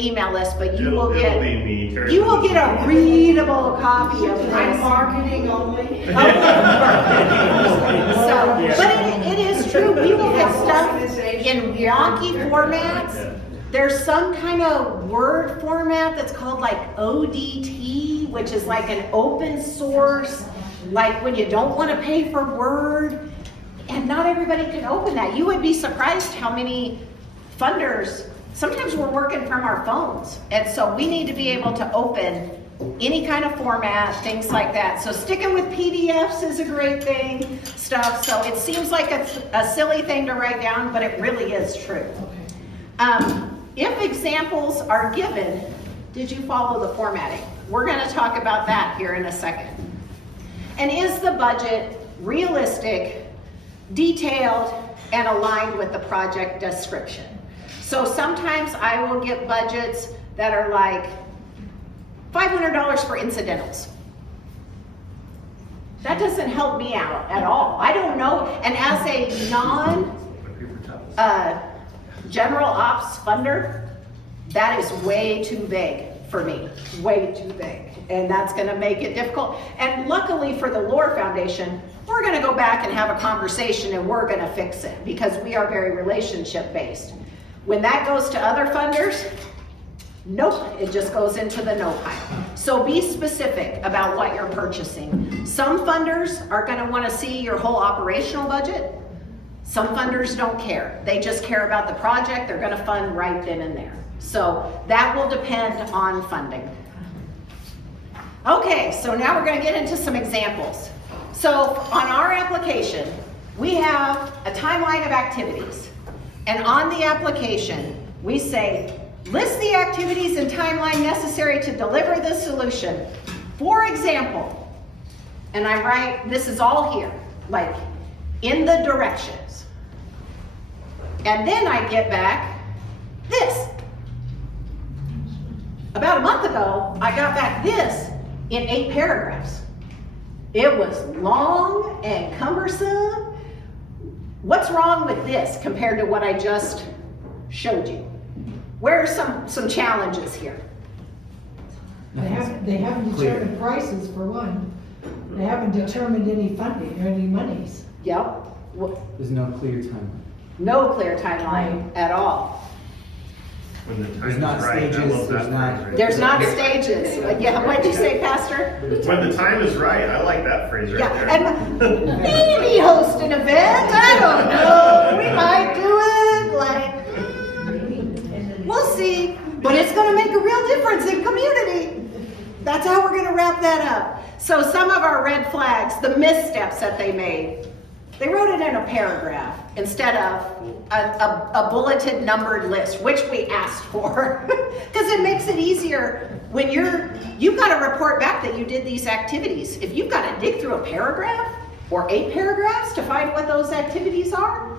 email list, but you will get, It'll be me. Terry you will will get a readable copy of this. I'm marketing only. So, but it is true, we will get stuff in wonky formats. There's some kind of word format that's called like ODT, which is like an open source, like when you don't want to pay for Word, and not everybody can open that. You would be surprised how many funders, sometimes we're working from our phones, and so we need to be able to open any kind of format, things like that. So sticking with PDFs is a great thing, stuff. So it seems like a silly thing to write down, but it really is true. If examples are given, did you follow the formatting? We're going to talk about that here in a second. And is the budget realistic, detailed, and aligned with the project description? So sometimes I will get budgets that are like $500 for incidentals. That doesn't help me out at all. I don't know. And as a general ops funder, that is way too big for me, way too big. And that's gonna make it difficult. And luckily for the Lore Foundation, we're gonna go back and have a conversation and we're gonna fix it because we are very relationship based. When that goes to other funders, nope, it just goes into the no pile. So be specific about what you're purchasing. Some funders are gonna wanna see your whole operational budget. Some funders don't care. They just care about the project. They're gonna fund right then and there. So that will depend on funding. Okay, so now we're gonna get into some examples. So on our application, we have a timeline of activities. And on the application, we say, list the activities and timeline necessary to deliver the solution. For example, and I write, this is all here, like in the directions. And then I get back this. About a month ago, I got back this in 8 paragraphs. It was long and cumbersome. What's wrong with this compared to what I just showed you? Where are some challenges here? They haven't determined prices for one. They haven't determined any funding or any monies. Yep. There's no clear timeline. No clear timeline at all. When the There's time not is right. I stages, love that there's not- phrase right There's there. not stages. Yeah, what did you say, Pastor? When the time is right. I like that phrase right Yeah, there. and maybe host an event. I don't know. We might do it. Like, we'll see. But it's going to make a real difference in community. That's how we're going to wrap that up. So some of our red flags, the missteps that they made, they wrote it in a paragraph instead of a bulleted numbered list, which we asked for, because it makes it easier when you've got to report back that you did these activities. If you've got to dig through a paragraph or 8 paragraphs to find what those activities are,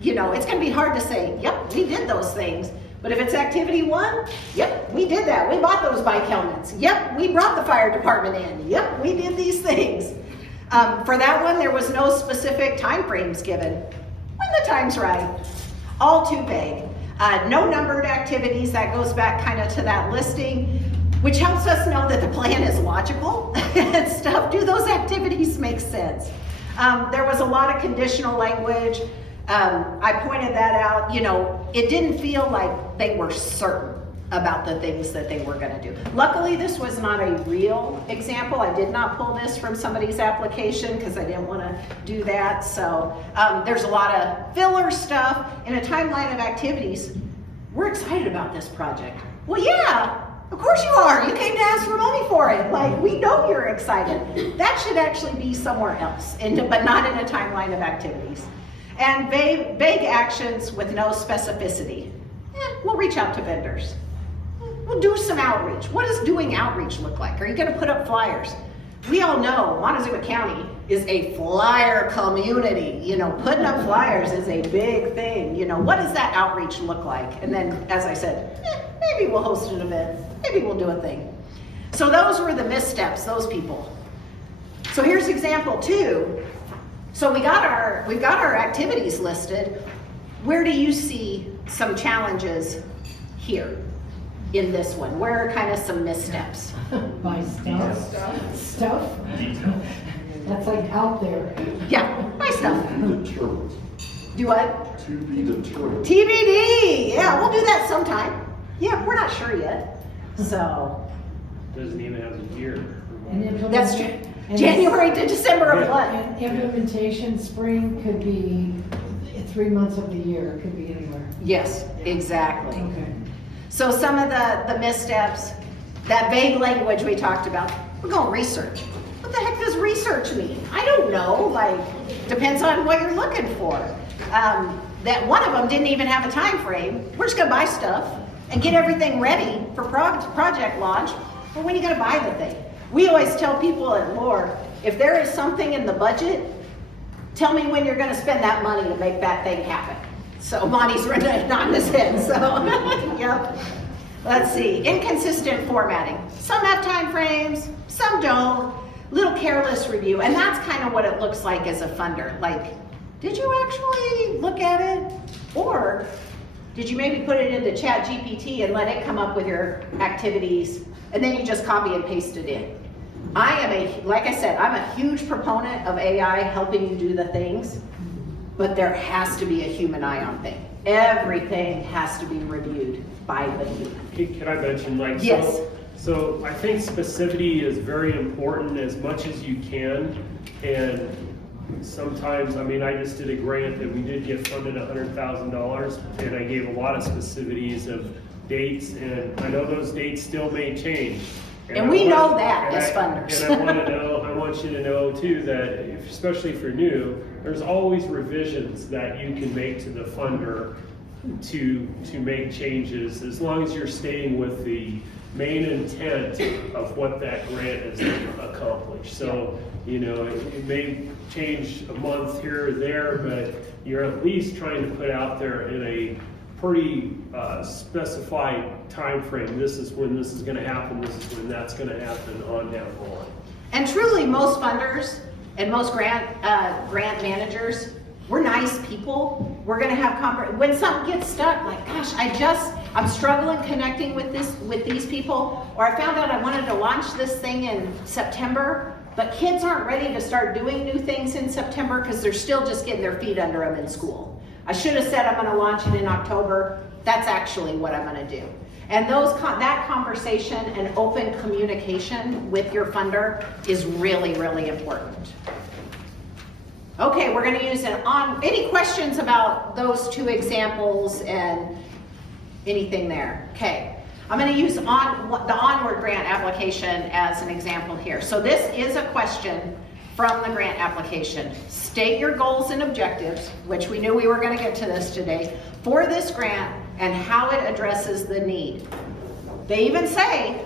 you know, it's going to be hard to say, yep, we did those things. But if it's activity 1, yep, we did that. We bought those bike helmets. Yep, we brought the fire department in. Yep, we did these things. For that one, there was no specific time frames given. When the time's right. All too vague. No numbered activities, that goes back kind of to that listing. which helps us know that the plan is logical and stuff. Do those activities make sense? There was a lot of conditional language. I pointed that out. You know, it didn't feel like they were certain about the things that they were going to do. Luckily, this was not a real example. I did not pull this from somebody's application because I didn't want to do that. So there's a lot of filler stuff in a timeline of activities. We're excited about this project. Well, yeah, of course you are. You came to ask for money for it. Like, we know you're excited. That should actually be somewhere else, but not in a timeline of activities. And vague actions with no specificity. We'll reach out to vendors. We'll do some outreach. What does doing outreach look like? Are you going to put up flyers? We all know Montezuma County is a flyer community. You know, putting up flyers is a big thing. You know, what does that outreach look like? And then, as I said, maybe we'll host an event. Maybe we'll do a thing. So those were the missteps, those people. So here's example 2. So we've got our activities listed. Where do you see some challenges here in this one? Where are kind of some missteps? Buy stuff. Stuff? That's like out there. Yeah, my stuff. Determined. Do what? To be determined. TBD. Yeah, we'll do that sometime. Yeah, we're not sure yet. So Doesn't even have a year. And that's true. January to December of what? And implementation, spring could be 3 months of the year, it could be anywhere. Yes, exactly. Okay. So some of the missteps, that vague language we talked about, we're going research. What the heck does research mean? I don't know, like, depends on what you're looking for. That one of them didn't even have a time frame. We're just gonna buy stuff and get everything ready for project launch. Well, when are you gonna buy the thing? We always tell people at Lore, if there is something in the budget, tell me when you're gonna spend that money to make that thing happen. So Monty's nodding his head, so, yep. Let's see, inconsistent formatting. Some have time frames, some don't. Little careless review, and that's kind of what it looks like as a funder. Like, did you actually look at it? Or did you maybe put it into ChatGPT and let it come up with your activities, and then you just copy and paste it in? Like I said, I'm a huge proponent of AI helping you do the things, but there has to be a human eye on things. Everything has to be reviewed by the human. Can I mention, like, Yes. So I think specificity is very important as much as you can. And sometimes, I mean, I just did a grant that we did get funded $100,000, and I gave a lot of specificities of dates, and I know those dates still may change. And we know that as funders. And I want you to know too that, especially if you're new, there's always revisions that you can make to the funder to make changes, as long as you're staying with the main intent of what that grant is to accomplish. So, you know, it may change a month here or there, but you're at least trying to put out there in a pretty specified time frame. This is when this is going to happen. This is when that's going to happen, on down the line. And truly, most funders and most grant managers, we're nice people. We're going to have when something gets stuck, like, gosh, I'm struggling connecting with these people, or I found out I wanted to launch this thing in September, but kids aren't ready to start doing new things in September because they're still just getting their feet under them in school. I should have said I'm going to launch it in October. That's actually what I'm going to do. And that conversation and open communication with your funder is really, really important. Okay, we're going to use any questions about those 2 examples and anything there? Okay, I'm going to use the Onward grant application as an example here. So this is a question from the grant application. State your goals and objectives, which we knew we were going to get to this today, for this grant and how it addresses the need. They even say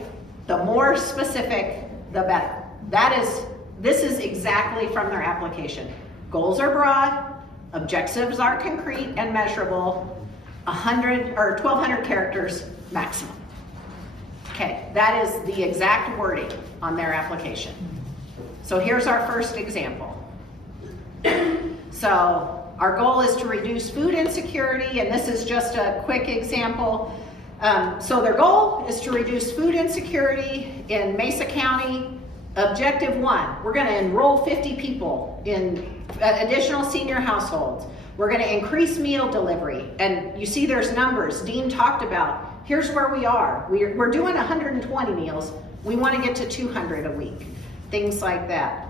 the more specific, the better. This is exactly from their application. Goals are broad, objectives are concrete and measurable, 100 or 1,200 characters maximum. Okay, that is the exact wording on their application. So here's our first example. So our goal is to reduce food insecurity, and this is just a quick example. So their goal is to reduce food insecurity in Mesa County. Objective 1, we're gonna enroll 50 people in additional senior households. We're gonna increase meal delivery. And you see there's numbers Dean talked about. Here's where we are. We're doing 120 meals. We wanna get to 200 a week. Things like that.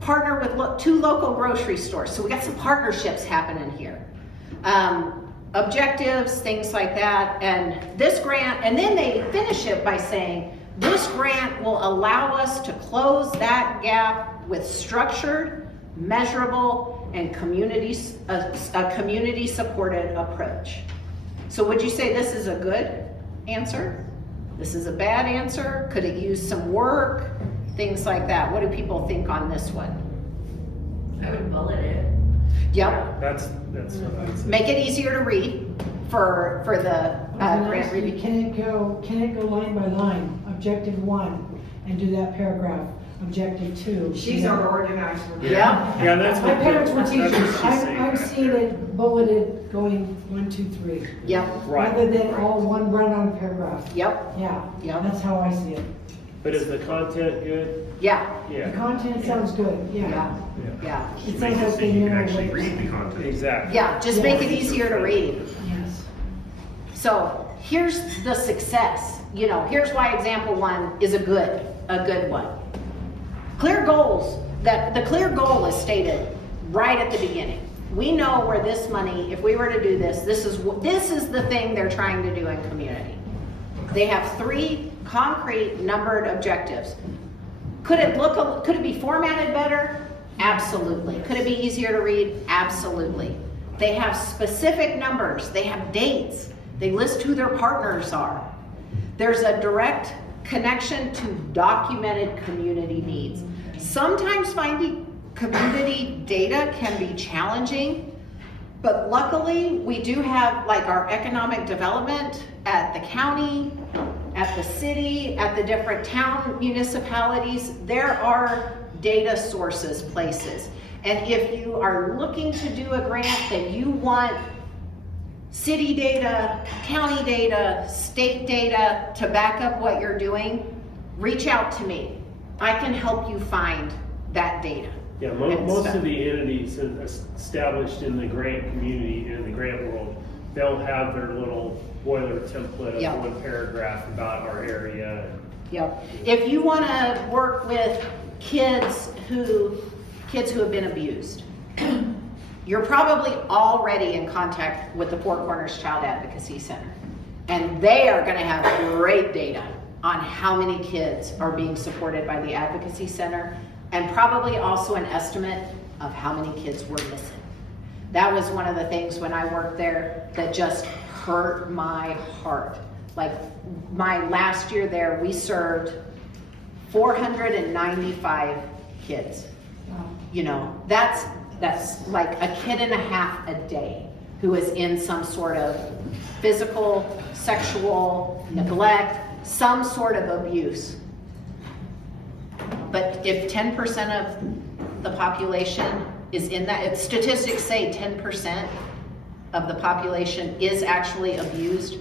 Partner with 2 local grocery stores. So we got some partnerships happening here. Objectives, things like that. And this grant, and then they finish it by saying, this grant will allow us to close that gap with structured, measurable, and a community-supported approach. So would you say this is a good answer? This is a bad answer? Could it use some work? Things like that. What do people think on this one? I would bullet it. Yep. That's what I would say. Make it easier to read for the grant review. Can it go line by line? Objective 1, and do that paragraph. Objective 2. She's our organizer. Yeah. Yeah, that's My what. parents were that's what teachers. she's saying. I've seen it bulleted going 1, 2, 3. Yep. Right. Rather than all one run-on paragraph. Yep. Yeah, Yep. that's how I see it. But is the content good? Yeah. The Yeah. content sounds good, Yeah. yeah. Yeah. It Make sounds it like so they you can know actually what- read the content. Exactly. Yeah. Just make it easier to read. Yes. So here's the success. You know, here's why example 1 is a good one. Clear goals. The clear goal is stated right at the beginning. We know where this money, if we were to do this, this is the thing they're trying to do in community. They have 3 concrete numbered objectives. Could it be formatted better? Absolutely. Could it be easier to read? Absolutely. They have specific numbers. They have dates. They list who their partners are. There's a direct connection to documented community needs. Sometimes finding community data can be challenging, but luckily we do have like our economic development at the county, at the city, at the different town municipalities. There are data sources, places. And if you are looking to do a grant that you want city data, county data, state data to back up what you're doing, reach out to me. I can help you find that data. Yeah, and most stuff. of the entities established in the grant community, in the grant world, they'll have their little boiler template of Yeah. 1 paragraph about our area. Yep. If you want to work with kids who have been abused, you're probably already in contact with the Four Corners Child Advocacy Center. And they are going to have great data on how many kids are being supported by the Advocacy Center, and probably also an estimate of how many kids were missing. That was one of the things when I worked there that just hurt my heart. Like my last year there, we served 495 kids. Wow. You know, that's like a kid and a half a day who is in some sort of physical, sexual neglect, some sort of abuse. But if 10% of the population is in that, statistics say 10% of the population is actually abused,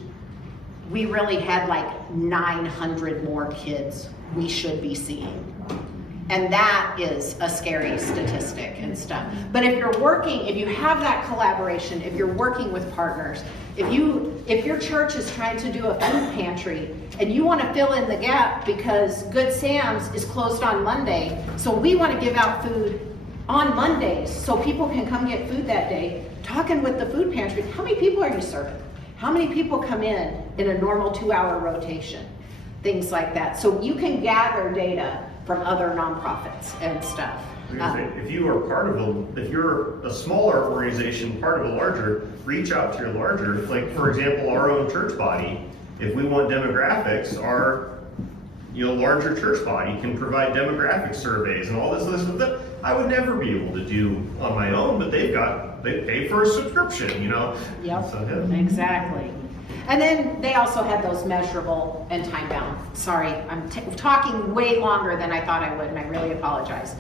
we really had like 900 more kids we should be seeing. And that is a scary statistic and stuff. But if you're working, if you have that collaboration, if you're working with partners, if your church is trying to do a food pantry and you want to fill in the gap because Good Sam's is closed on Monday, so we want to give out food on Mondays so people can come get food that day, talking with the food pantry, how many people are you serving? How many people come in a normal 2-hour rotation? Things like that. So you can gather data from other nonprofits and stuff. If you are if you're a smaller organization, part of a larger, reach out to your larger, like for example, our own church body. If we want demographics, our larger church body can provide demographic surveys and all this that I would never be able to do on my own, but they pay for a subscription, Yep, So, yeah. exactly. And then they also had those measurable and time bound. Sorry, I'm talking way longer than I thought I would, and I really apologize.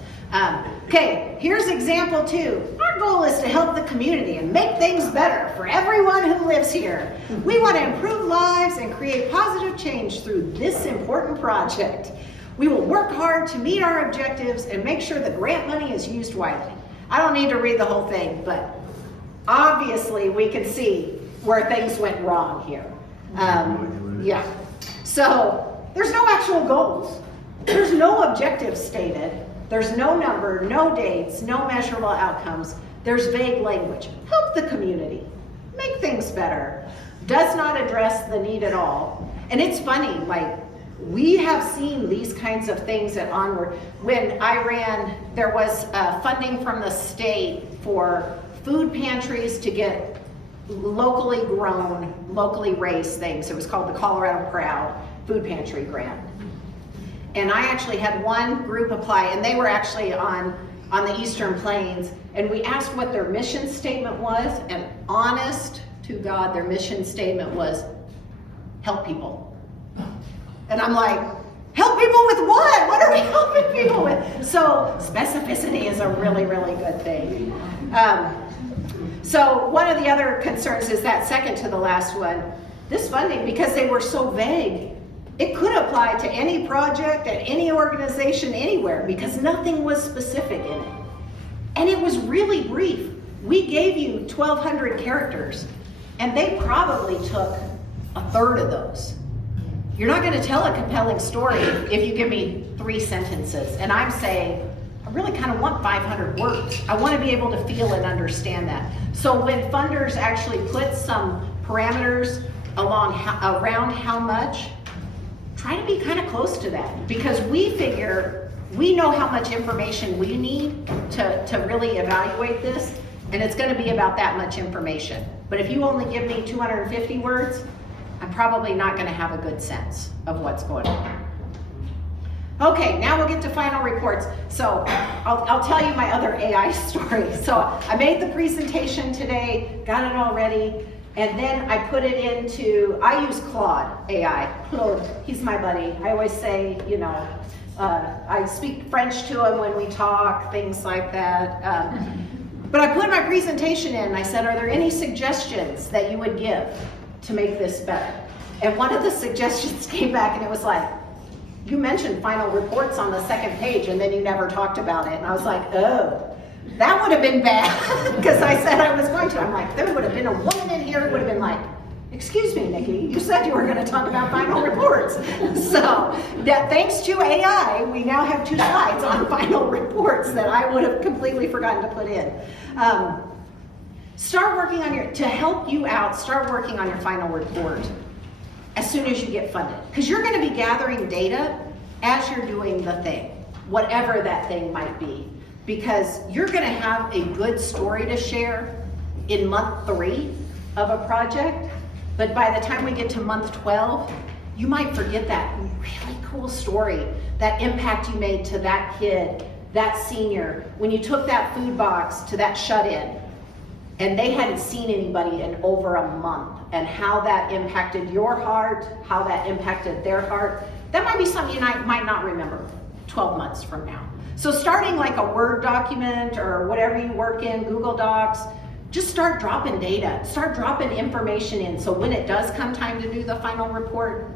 Okay, here's example 2. Our goal is to help the community and make things better for everyone who lives here. We want to improve lives and create positive change through this important project. We will work hard to meet our objectives and make sure the grant money is used wisely. I don't need to read the whole thing, but obviously we can see where things went wrong here. Yeah. So there's no actual goals. There's no objectives stated. There's no number, no dates, no measurable outcomes. There's vague language. Help the community. Make things better. Does not address the need at all. And it's funny, like, we have seen these kinds of things at Onward. When I ran, there was funding from the state for food pantries to get locally grown, locally raised things. It was called the Colorado Proud Food Pantry Grant. And I actually had one group apply, and they were actually on the Eastern Plains, and we asked what their mission statement was, and honest to God, their mission statement was, help people. And I'm like, help people with what? What are we helping people with? So specificity is a really, really good thing. So one of the other concerns is that second to the last one, this funding, because they were so vague, it could apply to any project at any organization anywhere because nothing was specific in it. And it was really brief. We gave you 1,200 characters, and they probably took a third of those. You're not going to tell a compelling story if you give me 3 sentences. And I'm saying, I really kind of want 500 words. I want to be able to feel and understand that. So when funders actually put some parameters around how much, try to be kind of close to that, because we figure we know how much information we need to really evaluate this, and it's going to be about that much information. But if you only give me 250 words, I'm probably not going to have a good sense of what's going on. Okay, now we'll get to final reports. So I'll tell you my other AI story. So I made the presentation today, got it all ready, and then I put it into, I use Claude AI. Claude, he's my buddy. I always say, you know, I speak French to him when we talk, things like that. But I put my presentation in and I said, are there any suggestions that you would give to make this better? And one of the suggestions came back and it was like, you mentioned final reports on the second page and then you never talked about it. And I was like, oh, that would have been bad because I said I was going to. I'm like, there would have been a woman in here who would have been like, excuse me, Nikki, you said you were going to talk about final reports. So that thanks to AI, we now have 2 slides on final reports that I would have completely forgotten to put in. Start working on to help you out, start working on your final report as soon as you get funded. Because you're going to be gathering data as you're doing the thing, whatever that thing might be. Because you're going to have a good story to share in month 3 of a project, but by the time we get to month 12, you might forget that really cool story, that impact you made to that kid, that senior, when you took that food box to that shut-in, and they hadn't seen anybody in over a month, and how that impacted your heart, how that impacted their heart. That might be something you might not remember 12 months from now. So starting like a Word document or whatever you work in, Google Docs, just start dropping data, start dropping information in, so when it does come time to do the final report,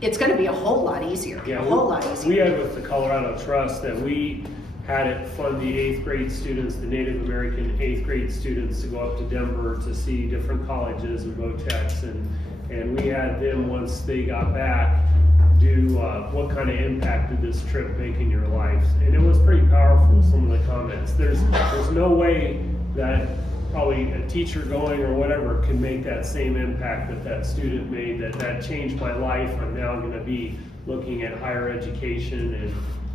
it's going to be a whole lot easier, a whole lot easier. We had with the Colorado Trust that we had it fund the 8th grade students, the Native American 8th grade students, to go up to Denver to see different colleges and VOTEX, and we had them, once they got back, do what kind of impact did this trip make in your life. And it was pretty powerful, some of the comments. There's no way that probably a teacher going or whatever can make that same impact that student made, that changed my life. I'm now going to be looking at higher education,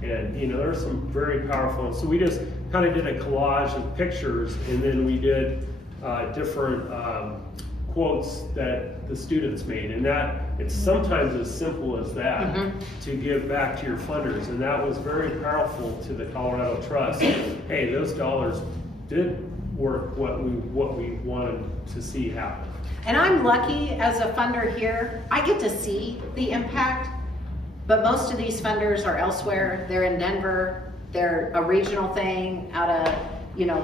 and you know, there's some very powerful. So we just kind of did a collage of pictures, and then we did different quotes that the students made, and that it's sometimes as simple as that to give back to your funders, and that was very powerful to the Colorado Trust. Hey, those dollars did work what we wanted to see happen. And I'm lucky as a funder here, I get to see the impact, but most of these funders are elsewhere. They're in Denver, they're a regional thing out of,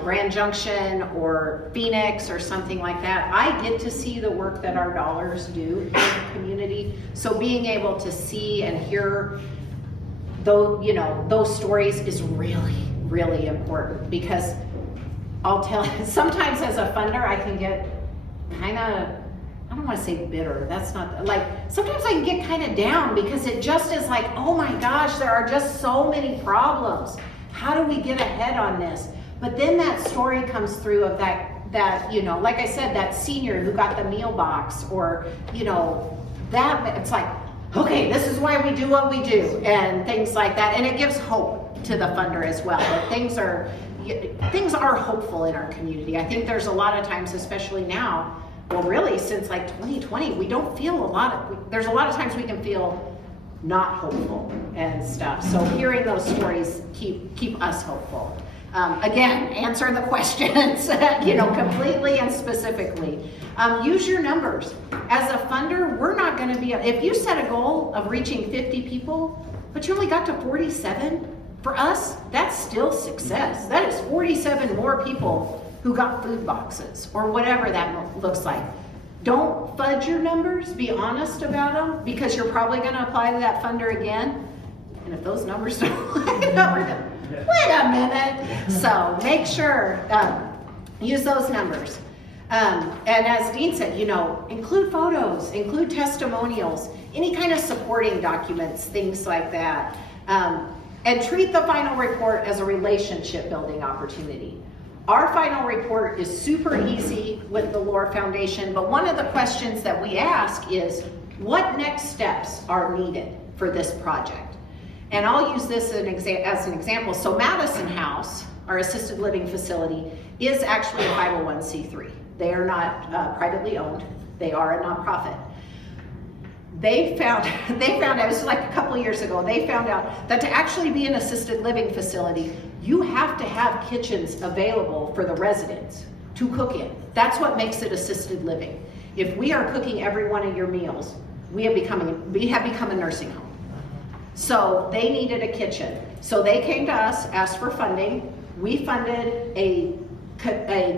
Grand Junction or Phoenix or something like that. I get to see the work that our dollars do in the community. So being able to see and hear those stories is really, really important, because I'll tell you, sometimes as a funder, I can get kind of, I don't want to say bitter, that's not, like, sometimes I can get kind of down because it just is like, oh my gosh, there are just so many problems. How do we get ahead on this? But then that story comes through of that, like I said, that senior who got the meal box, or, that, it's like, okay, this is why we do what we do, and things like that. And it gives hope to the funder as well, that things are hopeful in our community. I think there's a lot of times, especially now, well, really since like 2020, we don't feel there's a lot of times we can feel not hopeful and stuff. So hearing those stories keep us hopeful. Again, answer the questions, completely and specifically. Use your numbers. As a funder, we're not gonna be, if you set a goal of reaching 50 people, but you only got to 47, for us, that's still success. That is 47 more people who got food boxes, or whatever that looks like. Don't fudge your numbers, be honest about them, because you're probably gonna apply to that funder again. And if those numbers don't line up, we're gonna, wait a minute. So make sure, use those numbers. And as Dean said, include photos, include testimonials, any kind of supporting documents, things like that. And treat the final report as a relationship building opportunity. Our final report is super easy with the Lore Foundation, but one of the questions that we ask is, what next steps are needed for this project? And I'll use this as an example. So Madison House, our assisted living facility, is actually a 501c3. They are not privately owned. They are a nonprofit. They found out, it was like a couple of years ago, they found out that to actually be an assisted living facility, you have to have kitchens available for the residents to cook in. That's what makes it assisted living. If we are cooking every one of your meals, we have become a nursing home. So they needed a kitchen. So they came to us, asked for funding. We funded a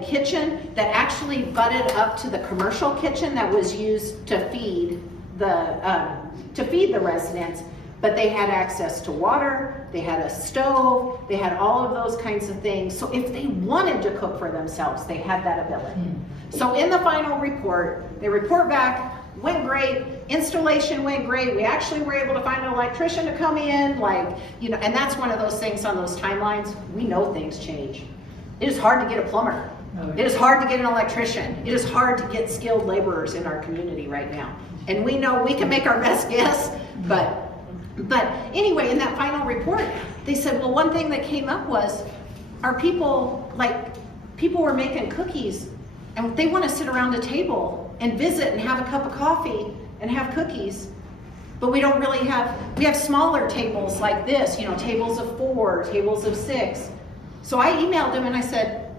kitchen that actually butted up to the commercial kitchen that was used to feed the residents, but they had access to water, they had a stove, they had all of those kinds of things. So if they wanted to cook for themselves, they had that ability. So in the final report, they report back, went great, installation went great, we actually were able to find an electrician to come in, and that's one of those things on those timelines, we know things change. It is hard to get a plumber. It is hard to get an electrician. It is hard to get skilled laborers in our community right now. And we know we can make our best guess, but anyway, in that final report, they said, well, one thing that came up was, people were making cookies, and they want to sit around a table and visit and have a cup of coffee and have cookies, but we don't really we have smaller tables like this, tables of 4, tables of 6. So I emailed them and I said,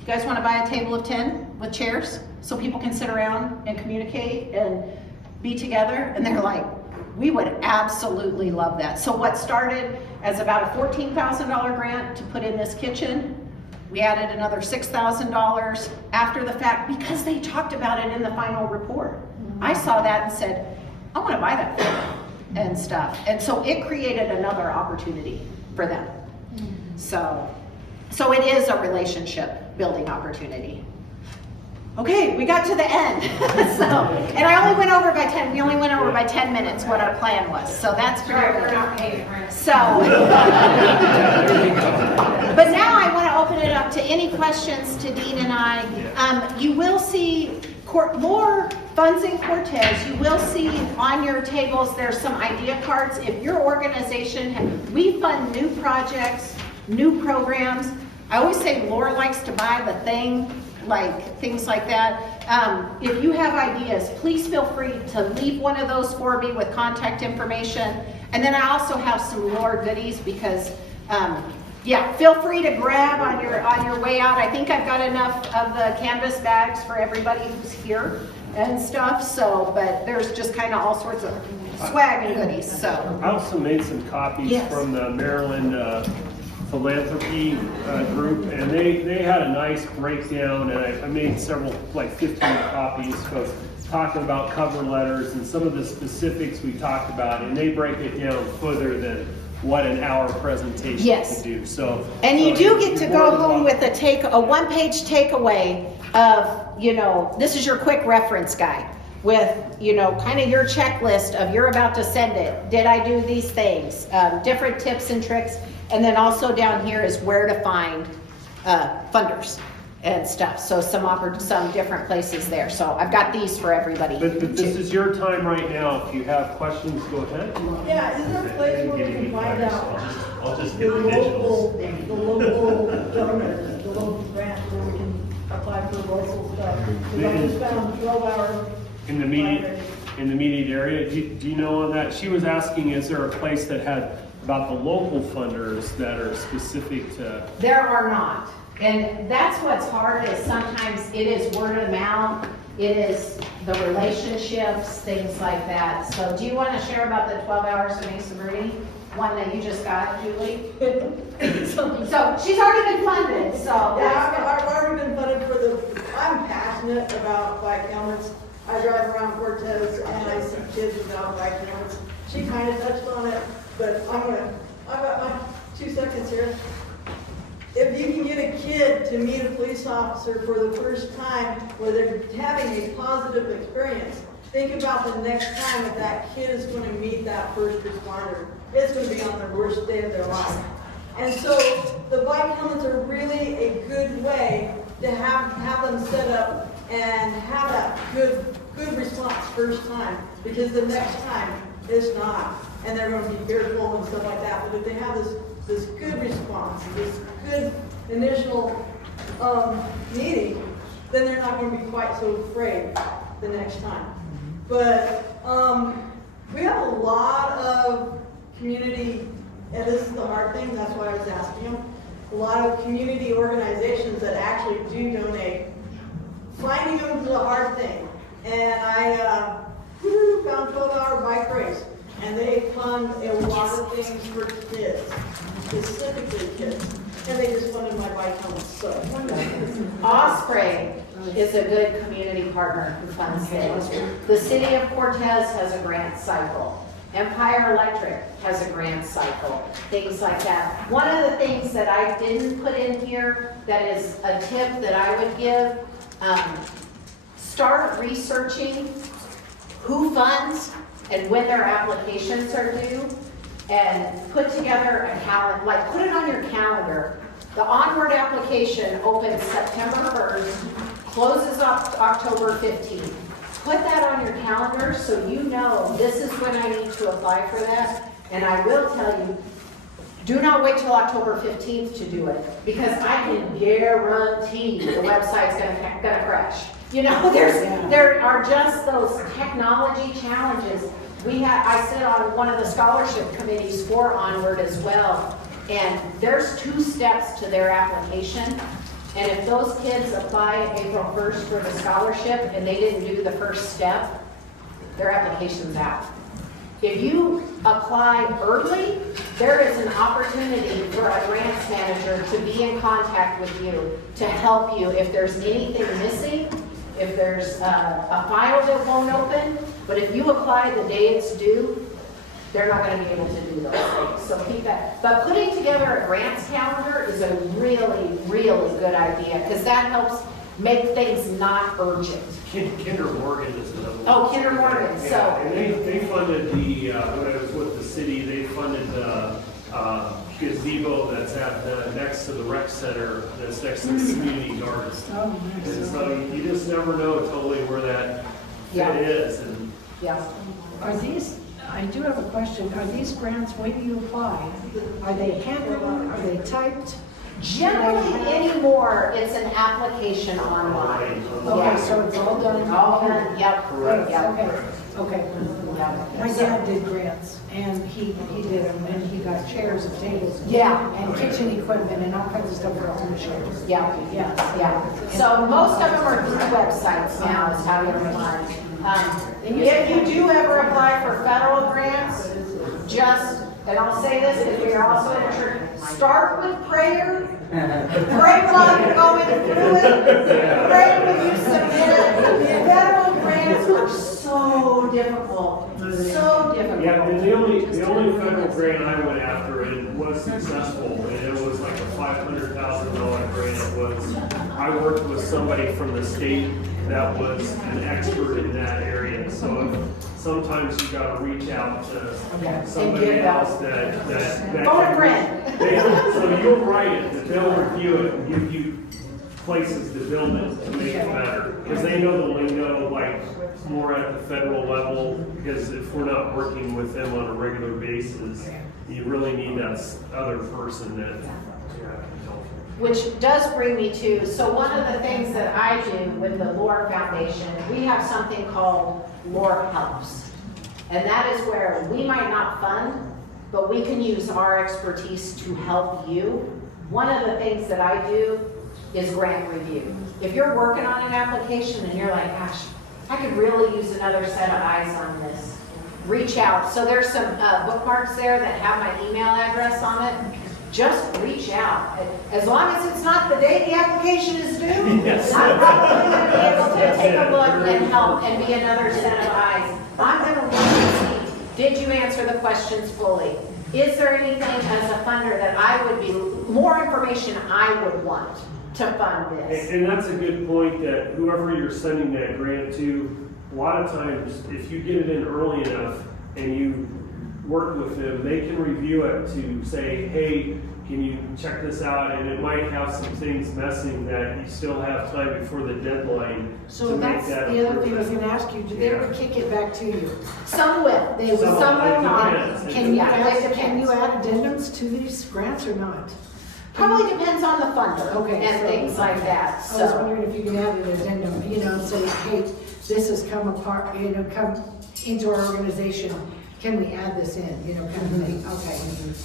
you guys want to buy a table of 10 with chairs so people can sit around and communicate and be together? And they're like, we would absolutely love that. So what started as about a $14,000 grant to put in this kitchen, we added another $6,000 after the fact because they talked about it in the final report. I saw that and said, I want to buy that for them and stuff. And so it created another opportunity for them. So it is a relationship building opportunity. Okay, we got to the end. And I only went over by 10, we only went over by 10 minutes what our plan was. So that's pretty good. We're not paying for it. So, but now I want to open it up to any questions to Dean and I. You will see Lore Funds in Cortez. You will see on your tables, there's some idea cards. If your organization, we fund new projects, new programs. I always say Lore likes to buy the thing, like things like that. If you have ideas, please feel free to leave one of those for me with contact information. And then I also have some Lore goodies because Yeah, feel free to grab on your way out. I think I've got enough of the canvas bags for everybody who's here and stuff, so, but there's just kind of all sorts of swag and goodies, so. I also made some copies Yes. from the Maryland philanthropy group, and they had a nice breakdown, and I made several, like 15 copies of talking about cover letters and some of the specifics we talked about, and they break it down further than what an hour presentation Yes. could do. So, And you do get to you're go more than home welcome. with a one-page takeaway of, this is your quick reference guide with, kind of your checklist of you're about to send it. Did I do these things? Different tips and tricks. And then also down here is where to find funders and stuff. So some different places there. So I've got these for everybody. But this too. is your time right now. If you have questions, go ahead. Yeah, is there a place where we can find out I'll just the get the local digitals. donors, the local grants where we can apply for local stuff? Because I just found 12-hour. In the immediate area, do you know on that? She was asking, is there a place that had about the local funders that are specific to? There are not. And that's what's hard is sometimes it is word of mouth, it is the relationships, things like that. So do you want to share about the 12 hours of Mesa Verde? One that you just got, Julie? So she's already been funded, so. Yeah, I've already been funded for I'm passionate about bike helmets. I drive around Cortez and I see kids without bike helmets. She kind of touched on it, but I've got my 2 seconds here. If you can get a kid to meet a police officer for the first time where they're having a positive experience, think about the next time that kid is going to meet that first responder. It's going to be on their worst day of their life. And so the bike helmets are really a good way to have them set up and have that good response first time, because the next time it's not, and they're going to be fearful and stuff like that. But if they have this good response, this good initial meeting, then they're not going to be quite so afraid the next time. But we have a lot of community, and this is the hard thing, that's why I was asking them, a lot of community organizations that actually do donate. Finding them is a hard thing. And I found 12-hour bike race, and they fund a lot of things for kids, specifically kids. And they just funded my bike helmets, so. Osprey is a good community partner who funds things. The city of Cortez has a grant cycle. Empire Electric has a grant cycle, things like that. One of the things that I didn't put in here that is a tip that I would give, start researching who funds and when their applications are due, and put together a calendar, like put it on your calendar. The Onward application opens September 1st, closes up October 15th. Put that on your calendar so you know this is when I need to apply for that. And I will tell you, do not wait till October 15th to do it, because I can guarantee the website's gonna crash. There are just those technology challenges. I sit on one of the scholarship committees for Onward as well, and there's 2 steps to their application. And if those kids apply April 1st for the scholarship and they didn't do the first step, their application's out. If you apply early, there is an opportunity for a grants manager to be in contact with you to help you if there's anything missing, if there's a file that won't open. But if you apply the day it's due, they're not going to be able to do those things. So keep that. But putting together a grants calendar is a really, really good idea, because that helps make things not urgent. Kinder Morgan is another one. Oh, Kinder Morgan, so. Yeah, and they funded when I was with the city, they funded the gazebo that's next to the rec center, that's next to the community gardens. Oh, nice. And so you just never know totally where that Yeah. fit is. And Yeah. I do have a question. Are these grants, when do you apply? Are they handwritten? Are they typed? Generally anymore, it's an application online. Okay, so it's all done? All done, yep. Correct. Yep. Okay, okay. My dad did grants, and he did them, and he got chairs and tables. Yeah. And kitchen equipment and all kinds of stuff for all the chairs. Yeah. Yes. Yeah, so most of them are through websites now is how you apply. If you do ever apply for federal grants, just, and I'll say this because we are also in a church, start with prayer. Pray while you're going through it. Pray when you submit it. Federal grants are so difficult, so difficult. Yeah, and the only federal grant I went after, and was successful, and it was like a $500,000 grant. It was, I worked with somebody from the state that was an expert in that area, so sometimes you gotta reach out to somebody get that. else that. Phone a friend. So you'll write it, that they'll review it and give you places to build it to make it better. Because they know the lingo, like, more at the federal level, because if we're not working with them on a regular basis, you really need that other person that, Which does bring me to, so one of the things that I do with the Lore Foundation, we have something called Lore Helps. And that is where we might not fund, but we can use our expertise to help you. One of the things that I do is grant review. If you're working on an application and you're like, gosh, I could really use another set of eyes on this, reach out. So there's some bookmarks there that have my email address on it. Just reach out. As long as it's not the day the application is due, Yes. I'm probably going to be able to take a look and help and be another set of eyes. I'm going to look and see, did you answer the questions fully? Is there anything as a funder that I would be, more information I would want to fund this? And that's a good point, that whoever you're sending that grant to, a lot of times, if you get it in early enough and you work with them, they can review it to say, hey, can you check this out? And it might have some things messing that you still have time before the deadline So to make that's that the other thing I was improvement. gonna ask you, do they ever kick it back to you? Some will, They will. some will It not. depends. Can you Yeah, it add, can you depends. add addendums to these grants or not? Probably depends on the funder Okay, and so- things like that, I was so. wondering if you could add an addendum, you know, say, hey, this has come apart, you know, come into our organization, can we add this in, you know, kind of thing, okay,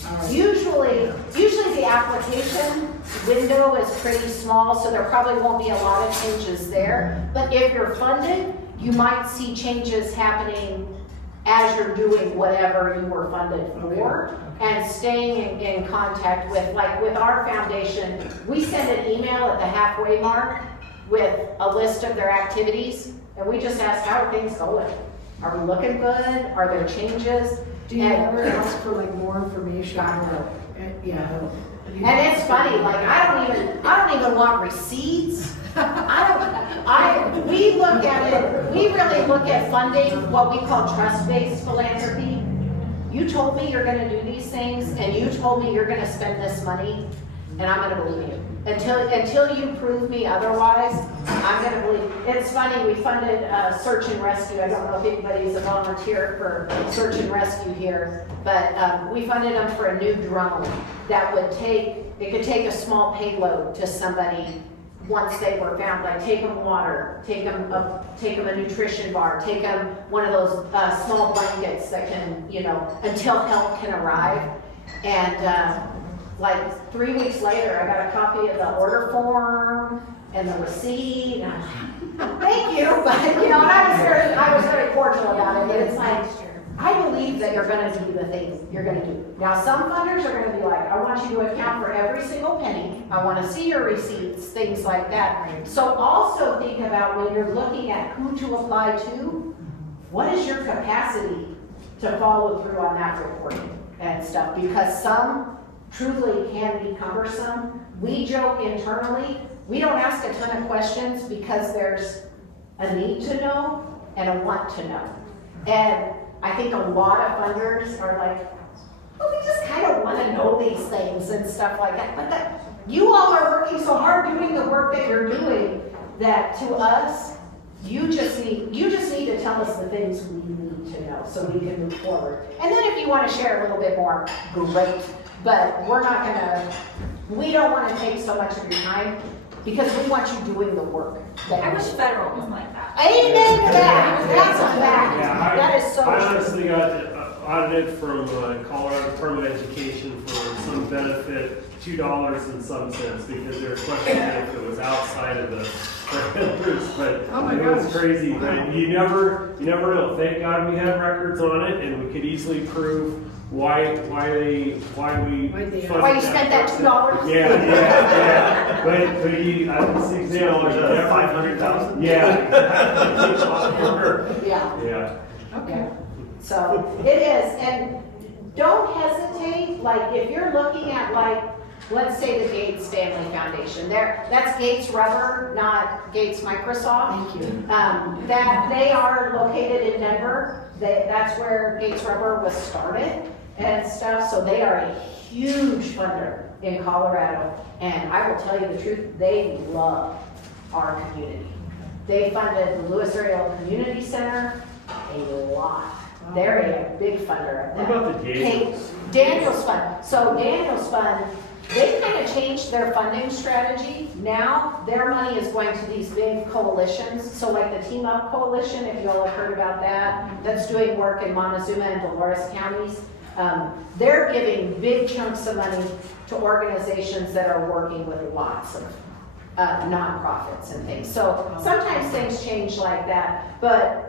all right. Usually the application window is pretty small, so there probably won't be a lot of changes there. But if you're funded, you might see changes happening as you're doing whatever you were funded for. And staying in contact with, like with our foundation, we send an email at the halfway mark with a list of their activities. And we just ask, how are things going? Are we looking good? Are there changes? Do you And- ever ask for like more information? God, no. Yeah. And it's funny, like I don't even want receipts. We look at it, we really look at funding, what we call trust-based philanthropy. You told me you're gonna do these things, and you told me you're gonna spend this money, and I'm gonna believe you. Until you prove me otherwise, I'm gonna believe. It's funny, we funded search and rescue. I don't know if anybody's a volunteer for search and rescue here, but we funded them for a new drone that would it could take a small payload to somebody once they were found, like take them water, take them a nutrition bar, take them one of those small blankets that can, you know, until help can arrive. And like 3 weeks later, I got a copy of the order form and the receipt. And I'm like, thank you, but you know, and I was very cordial about it. But it's like, I believe that you're going to do the things you're going to do. Now, some funders are going to be like, I want you to account for every single penny. I want to see your receipts, things like that. So also think about when you're looking at who to apply to, what is your capacity to follow through on that reporting and stuff? Because some truly can be cumbersome. We joke internally, we don't ask a ton of questions because there's a need to know and a want to know. And I think a lot of funders are like, well, we just kind of want to know these things and stuff like that. But you all are working so hard doing the work that you're doing that to us, you just need to tell us the things we need to know so we can move forward. And then if you want to share a little bit more, great. But we don't want to take so much of your time. because we want you doing the work. I wish federal was like that. Amen to that, that's a fact, Yeah, that is so I true. honestly got audited from Colorado Department of Education for some benefit, $2 and some cents, because they were questioning if it was outside of the parameters, but Oh my it was gosh. crazy. Wow. But you never know. Thank God we had records on it, and we could easily prove why we Why funded they- Why you spent that person. $2? Yeah. But you, I was example, There's you a never- 500,000? Yeah. Yeah. Yeah. Okay. So it is, and don't hesitate, like if you're looking at like, let's say the Gates Family Foundation, that's Gates Rubber, not Gates Microsoft. Thank you. That they are located in Denver. That's where Gates Rubber was started and stuff. So they are a huge funder in Colorado. And I will tell you the truth, they love our community. They funded the Lewis Area Community Center a lot. They're a big funder of that. What about the Daniels? Daniels Fund. So Daniels Fund, they kind of changed their funding strategy. Now their money is going to these big coalitions. So like the Team Up Coalition, if you all have heard about that, that's doing work in Montezuma and Dolores counties. They're giving big chunks of money to organizations that are working with lots of nonprofits and things. So sometimes things change like that, but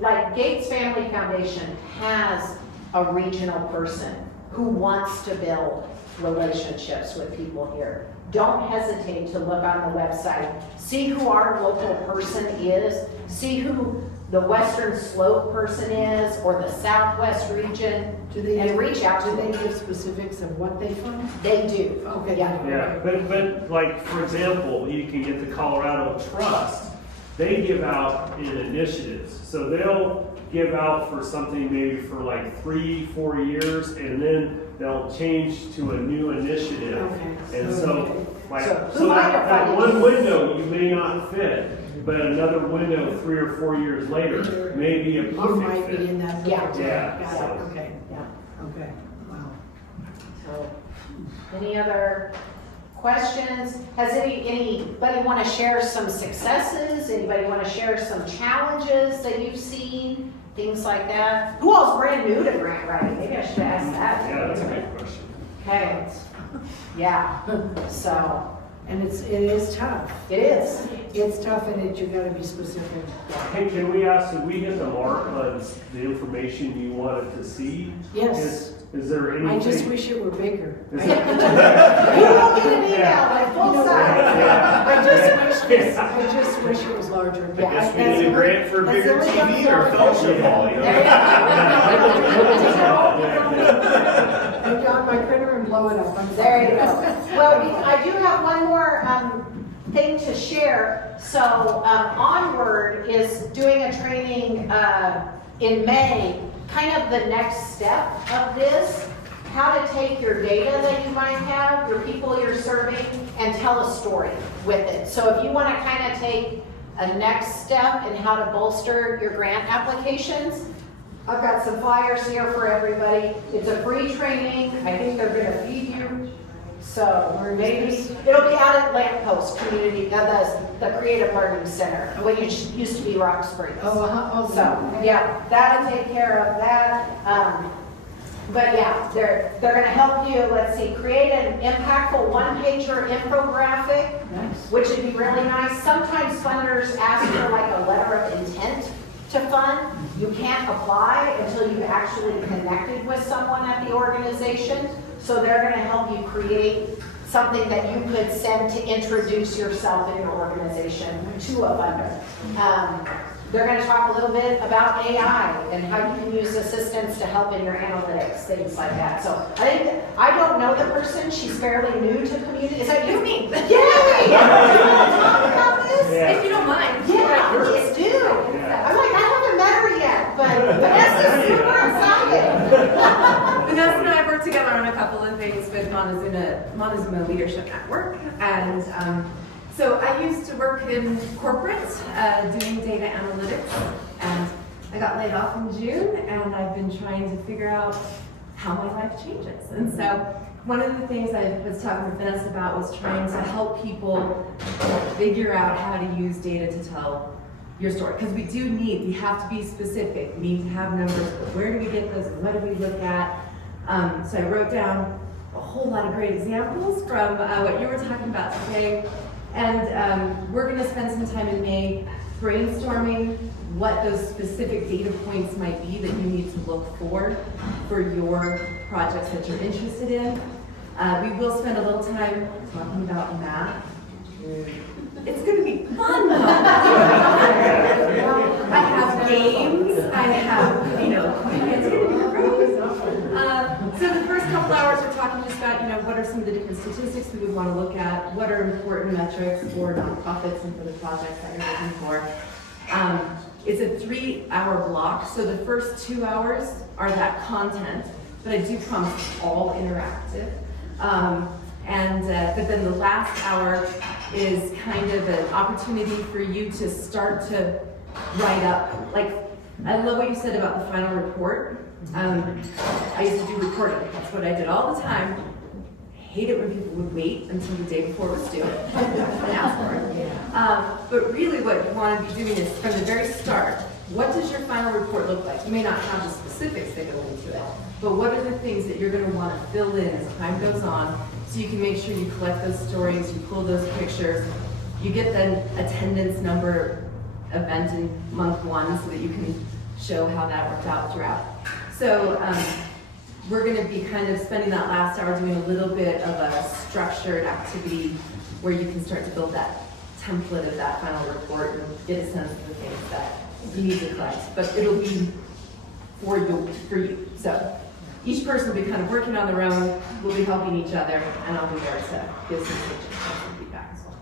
like Gates Family Foundation has a regional person who wants to build relationships with people here. Don't hesitate to look on the website, see who our local person is, see who the Western Slope person is, or the Southwest region, and reach out to Do them. they give specifics of what they fund? They do. Okay. Yeah. Yeah, but like, for example, you can get the Colorado Trust, they give out in initiatives. So they'll give out for something maybe for like 3-4 years, and then they'll change to a new initiative. Okay. And so, like, So who so might that, have that funded one window you may not fit, but another window 3 or 4 years later may be a You perfect might be fit. in that. Yeah. particular- Yeah, Got so- it, okay, Yeah. okay, wow. So, any other questions? Has anybody want to share some successes? Anybody want to share some challenges that you've seen? Things like that? Who all's brand new to grant writing? Maybe I should ask that. Yeah, that's a good question. Okay, yeah, so, And it is tough. it is. It's tough and you gotta be specific. Hey, can we ask, did we hit the mark on the information you wanted to see? Yes. Is there anything? I just wish it were bigger. Is I there- You will get an email like full size. I just wish it was larger. Yeah. I guess we need a grant for a That's bigger the only TV one or for- fellowship hall, you know? And on my printer and blow it up. I'm There you sorry. go. Well, I do have one more thing to share. So Onward is doing a training in May, kind of the next step of this, how to take your data that you might have, your people you're serving, and tell a story with it. So if you want to kind of take a next step in how to bolster your grant applications, I've got some flyers here for everybody. It's a free training. I think they're gonna feed you. So maybe, it'll be out at Lamppost Community, the Creative Learning Center, what used to be Rock Springs. Oh, So, yeah, that'll take care of that. But yeah, they're gonna help you, let's see, create an impactful one-pager infographic, Nice. which would be really nice. Sometimes funders ask for like a letter of intent to fund. You can't apply until you've actually connected with someone at the organization. So they're gonna help you create something that you could send to introduce yourself and your organization to a funder. They're gonna talk a little bit about AI and how you can use assistance to help in your analytics, things like that. So I don't know the person, she's fairly new to community. Is that you? Me. Yay! You wanna talk about this? Yeah. If you don't mind. Yeah, please do. Yeah. I'm like, I haven't met her yet, but Vanessa's super excited. Vanessa and I work together on a couple of things with Montezuma Leadership Network. And so I used to work in corporate doing data analytics. And I got laid off in June, and I've been trying to figure out how my life changes. And so one of the things I was talking with Vanessa about was trying to help people figure out how to use data to tell your story. Because we have to be specific, we need to have numbers, but where do we get those and what do we look at? So I wrote down a whole lot of great examples from what you were talking about today. And we're gonna spend some time in May brainstorming what those specific data points might be that you need to look for your projects that you're interested in. We will spend a little time talking about math. It's gonna be fun though. I have games, I have, it's gonna be great. So the first couple hours we're talking just about, what are some of the different statistics we would want to look at, what are important metrics for nonprofits and for the projects that you're looking for. It's a 3-hour block, so the first 2 hours are that content, but I do promise it's all interactive. But then the last hour is kind of an opportunity for you to start to write up. Like, I love what you said about the final report. I used to do reporting. That's what I did all the time. I hate it when people would wait until the day before it was due and ask for it. But really what you want to be doing is from the very start, what does your final report look like? You may not have the specifics that go into it, but what are the things that you're going to want to fill in as time goes on so you can make sure you collect those stories, you pull those pictures, you get the attendance number event in month 1 so that you can show how that worked out throughout. So we're going to be kind of spending that last hour doing a little bit of a structured activity where you can start to build that template of that final report and get a sense of the things that you need to collect. But it'll be for you. So each person will be kind of working on their own, we'll be helping each other, and I'll be there to give some suggestions and feedback as well.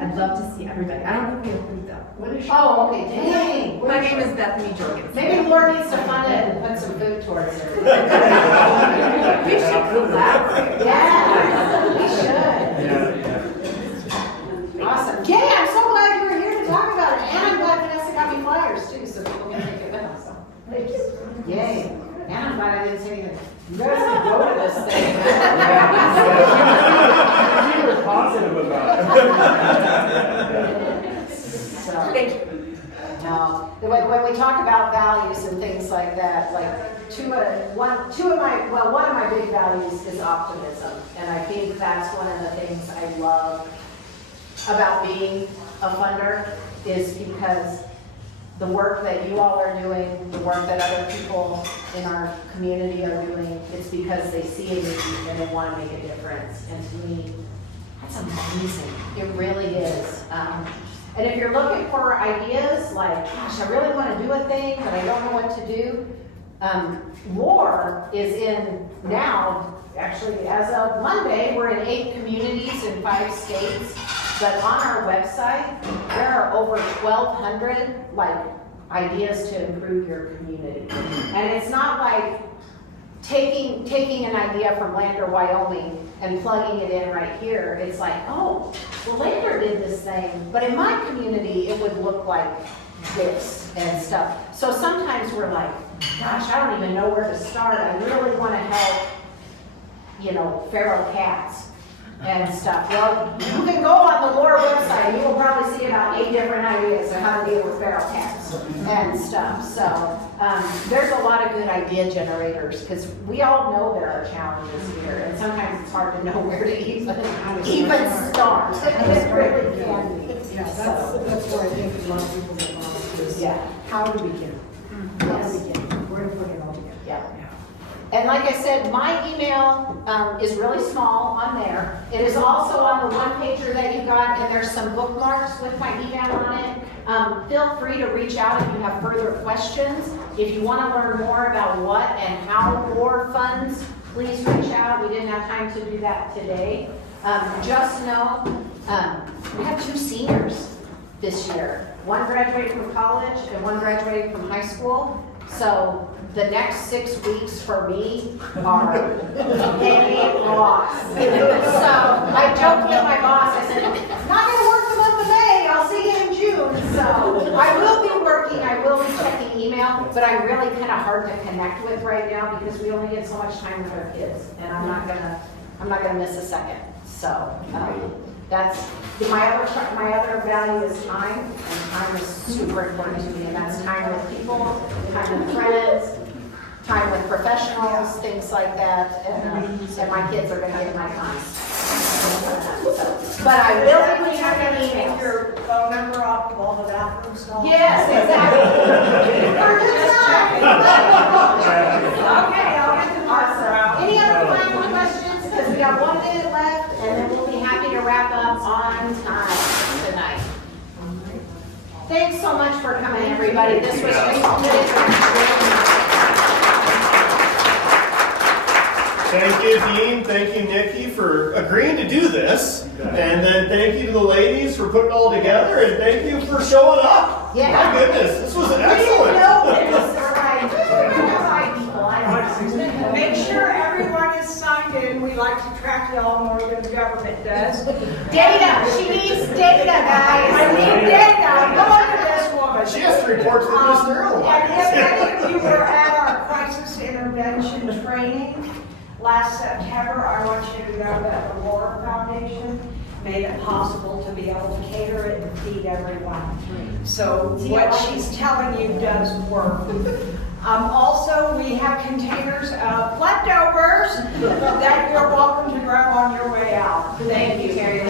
I'd love to see everybody. I don't think we have food though. Oh, okay, dang. My name is Bethany Jorgens. Maybe Laura needs to fund it and put some food towards it. We should collaborate. Yeah, we should. Awesome. Jay, I'm so glad you were here to talk about it. And I'm glad Vanessa got me flyers too, so people can take it with them. So. Thank you. Yay. And I'm glad I didn't say anything. You guys can go to this thing. You were positive about it. So, Thank you. no, when we talk about values and things like that, like one of my big values is optimism. And I think that's one of the things I love about being a funder is because the work that you all are doing, the work that other people in our community are doing, it's because they see a need and they want to make a difference. And to me, that's amazing. It really is. And if you're looking for ideas, like, gosh, I really want to do a thing, but I don't know what to do, WAR is in now, actually, as of Monday, we're in 8 communities in 5 states. But on our website, there are over 1,200 ideas to improve your community. And it's not like taking an idea from Lander, Wyoming and plugging it in right here. It's like, oh, well, Lander did this thing, but in my community, it would look like this and stuff. So sometimes we're like, gosh, I don't even know where to start. I really want to help, feral cats and stuff. Well, you can go on the Lore website, you will probably see about 8 different ideas of how to deal with feral cats and stuff. So there's a lot of good idea generators because we all know there are challenges here, and sometimes it's hard to know where to even start. It really can be. Yeah, that's where I think a lot of people get lost is, Yeah. how to begin? How to begin? Where to put it all together? Yeah. And like I said, my email is really small on there. It is also on the one-pager that you got, and there's some bookmarks with my email on it. Feel free to reach out if you have further questions. If you want to learn more about what and how WAR funds, please reach out. We didn't have time to do that today. Just know we have 2 seniors this year. One graduated from college and one graduated from high school. So the next 6 weeks for me are a loss. So I joked with my boss, I said, it's not going to work the month of May, I'll see you in June. So I will be working, I will be checking email. but I'm really kind of hard to connect with right now because we only get so much time with our kids, and I'm not gonna miss a second. So that's my other value is time, and time is super important to me, and that's time with people, time with friends, time with professionals, things like that, and my kids are gonna get my time. But I will be returning Take emails. your phone number off of all the bathroom stalls. Yes, exactly. Okay, I'll get the marker out. Awesome. Any other final questions? Because we got 1 minute left, and then we'll be happy to wrap up on time tonight. Thanks so much for coming, everybody. This was great. Thank you, Dean. Thank you, Nikki, for agreeing to do this. And then thank you to the ladies for putting it all together. And thank you for showing up. Yeah. My goodness, this was We didn't excellent. know it was the right people. I don't know. Make sure everyone is signed in. We like to track y'all more than the government does. Data. She needs data, guys. I need data. Look at this woman. She has to report to the ministerial And if any office. of you were at our crisis intervention training last September, I want you to know that the Laura Foundation made it possible to be able to cater it and feed everyone. So what she's telling you does work. Also, we have containers of leftovers that you're welcome to grab on your way out. Thank you, Carrie.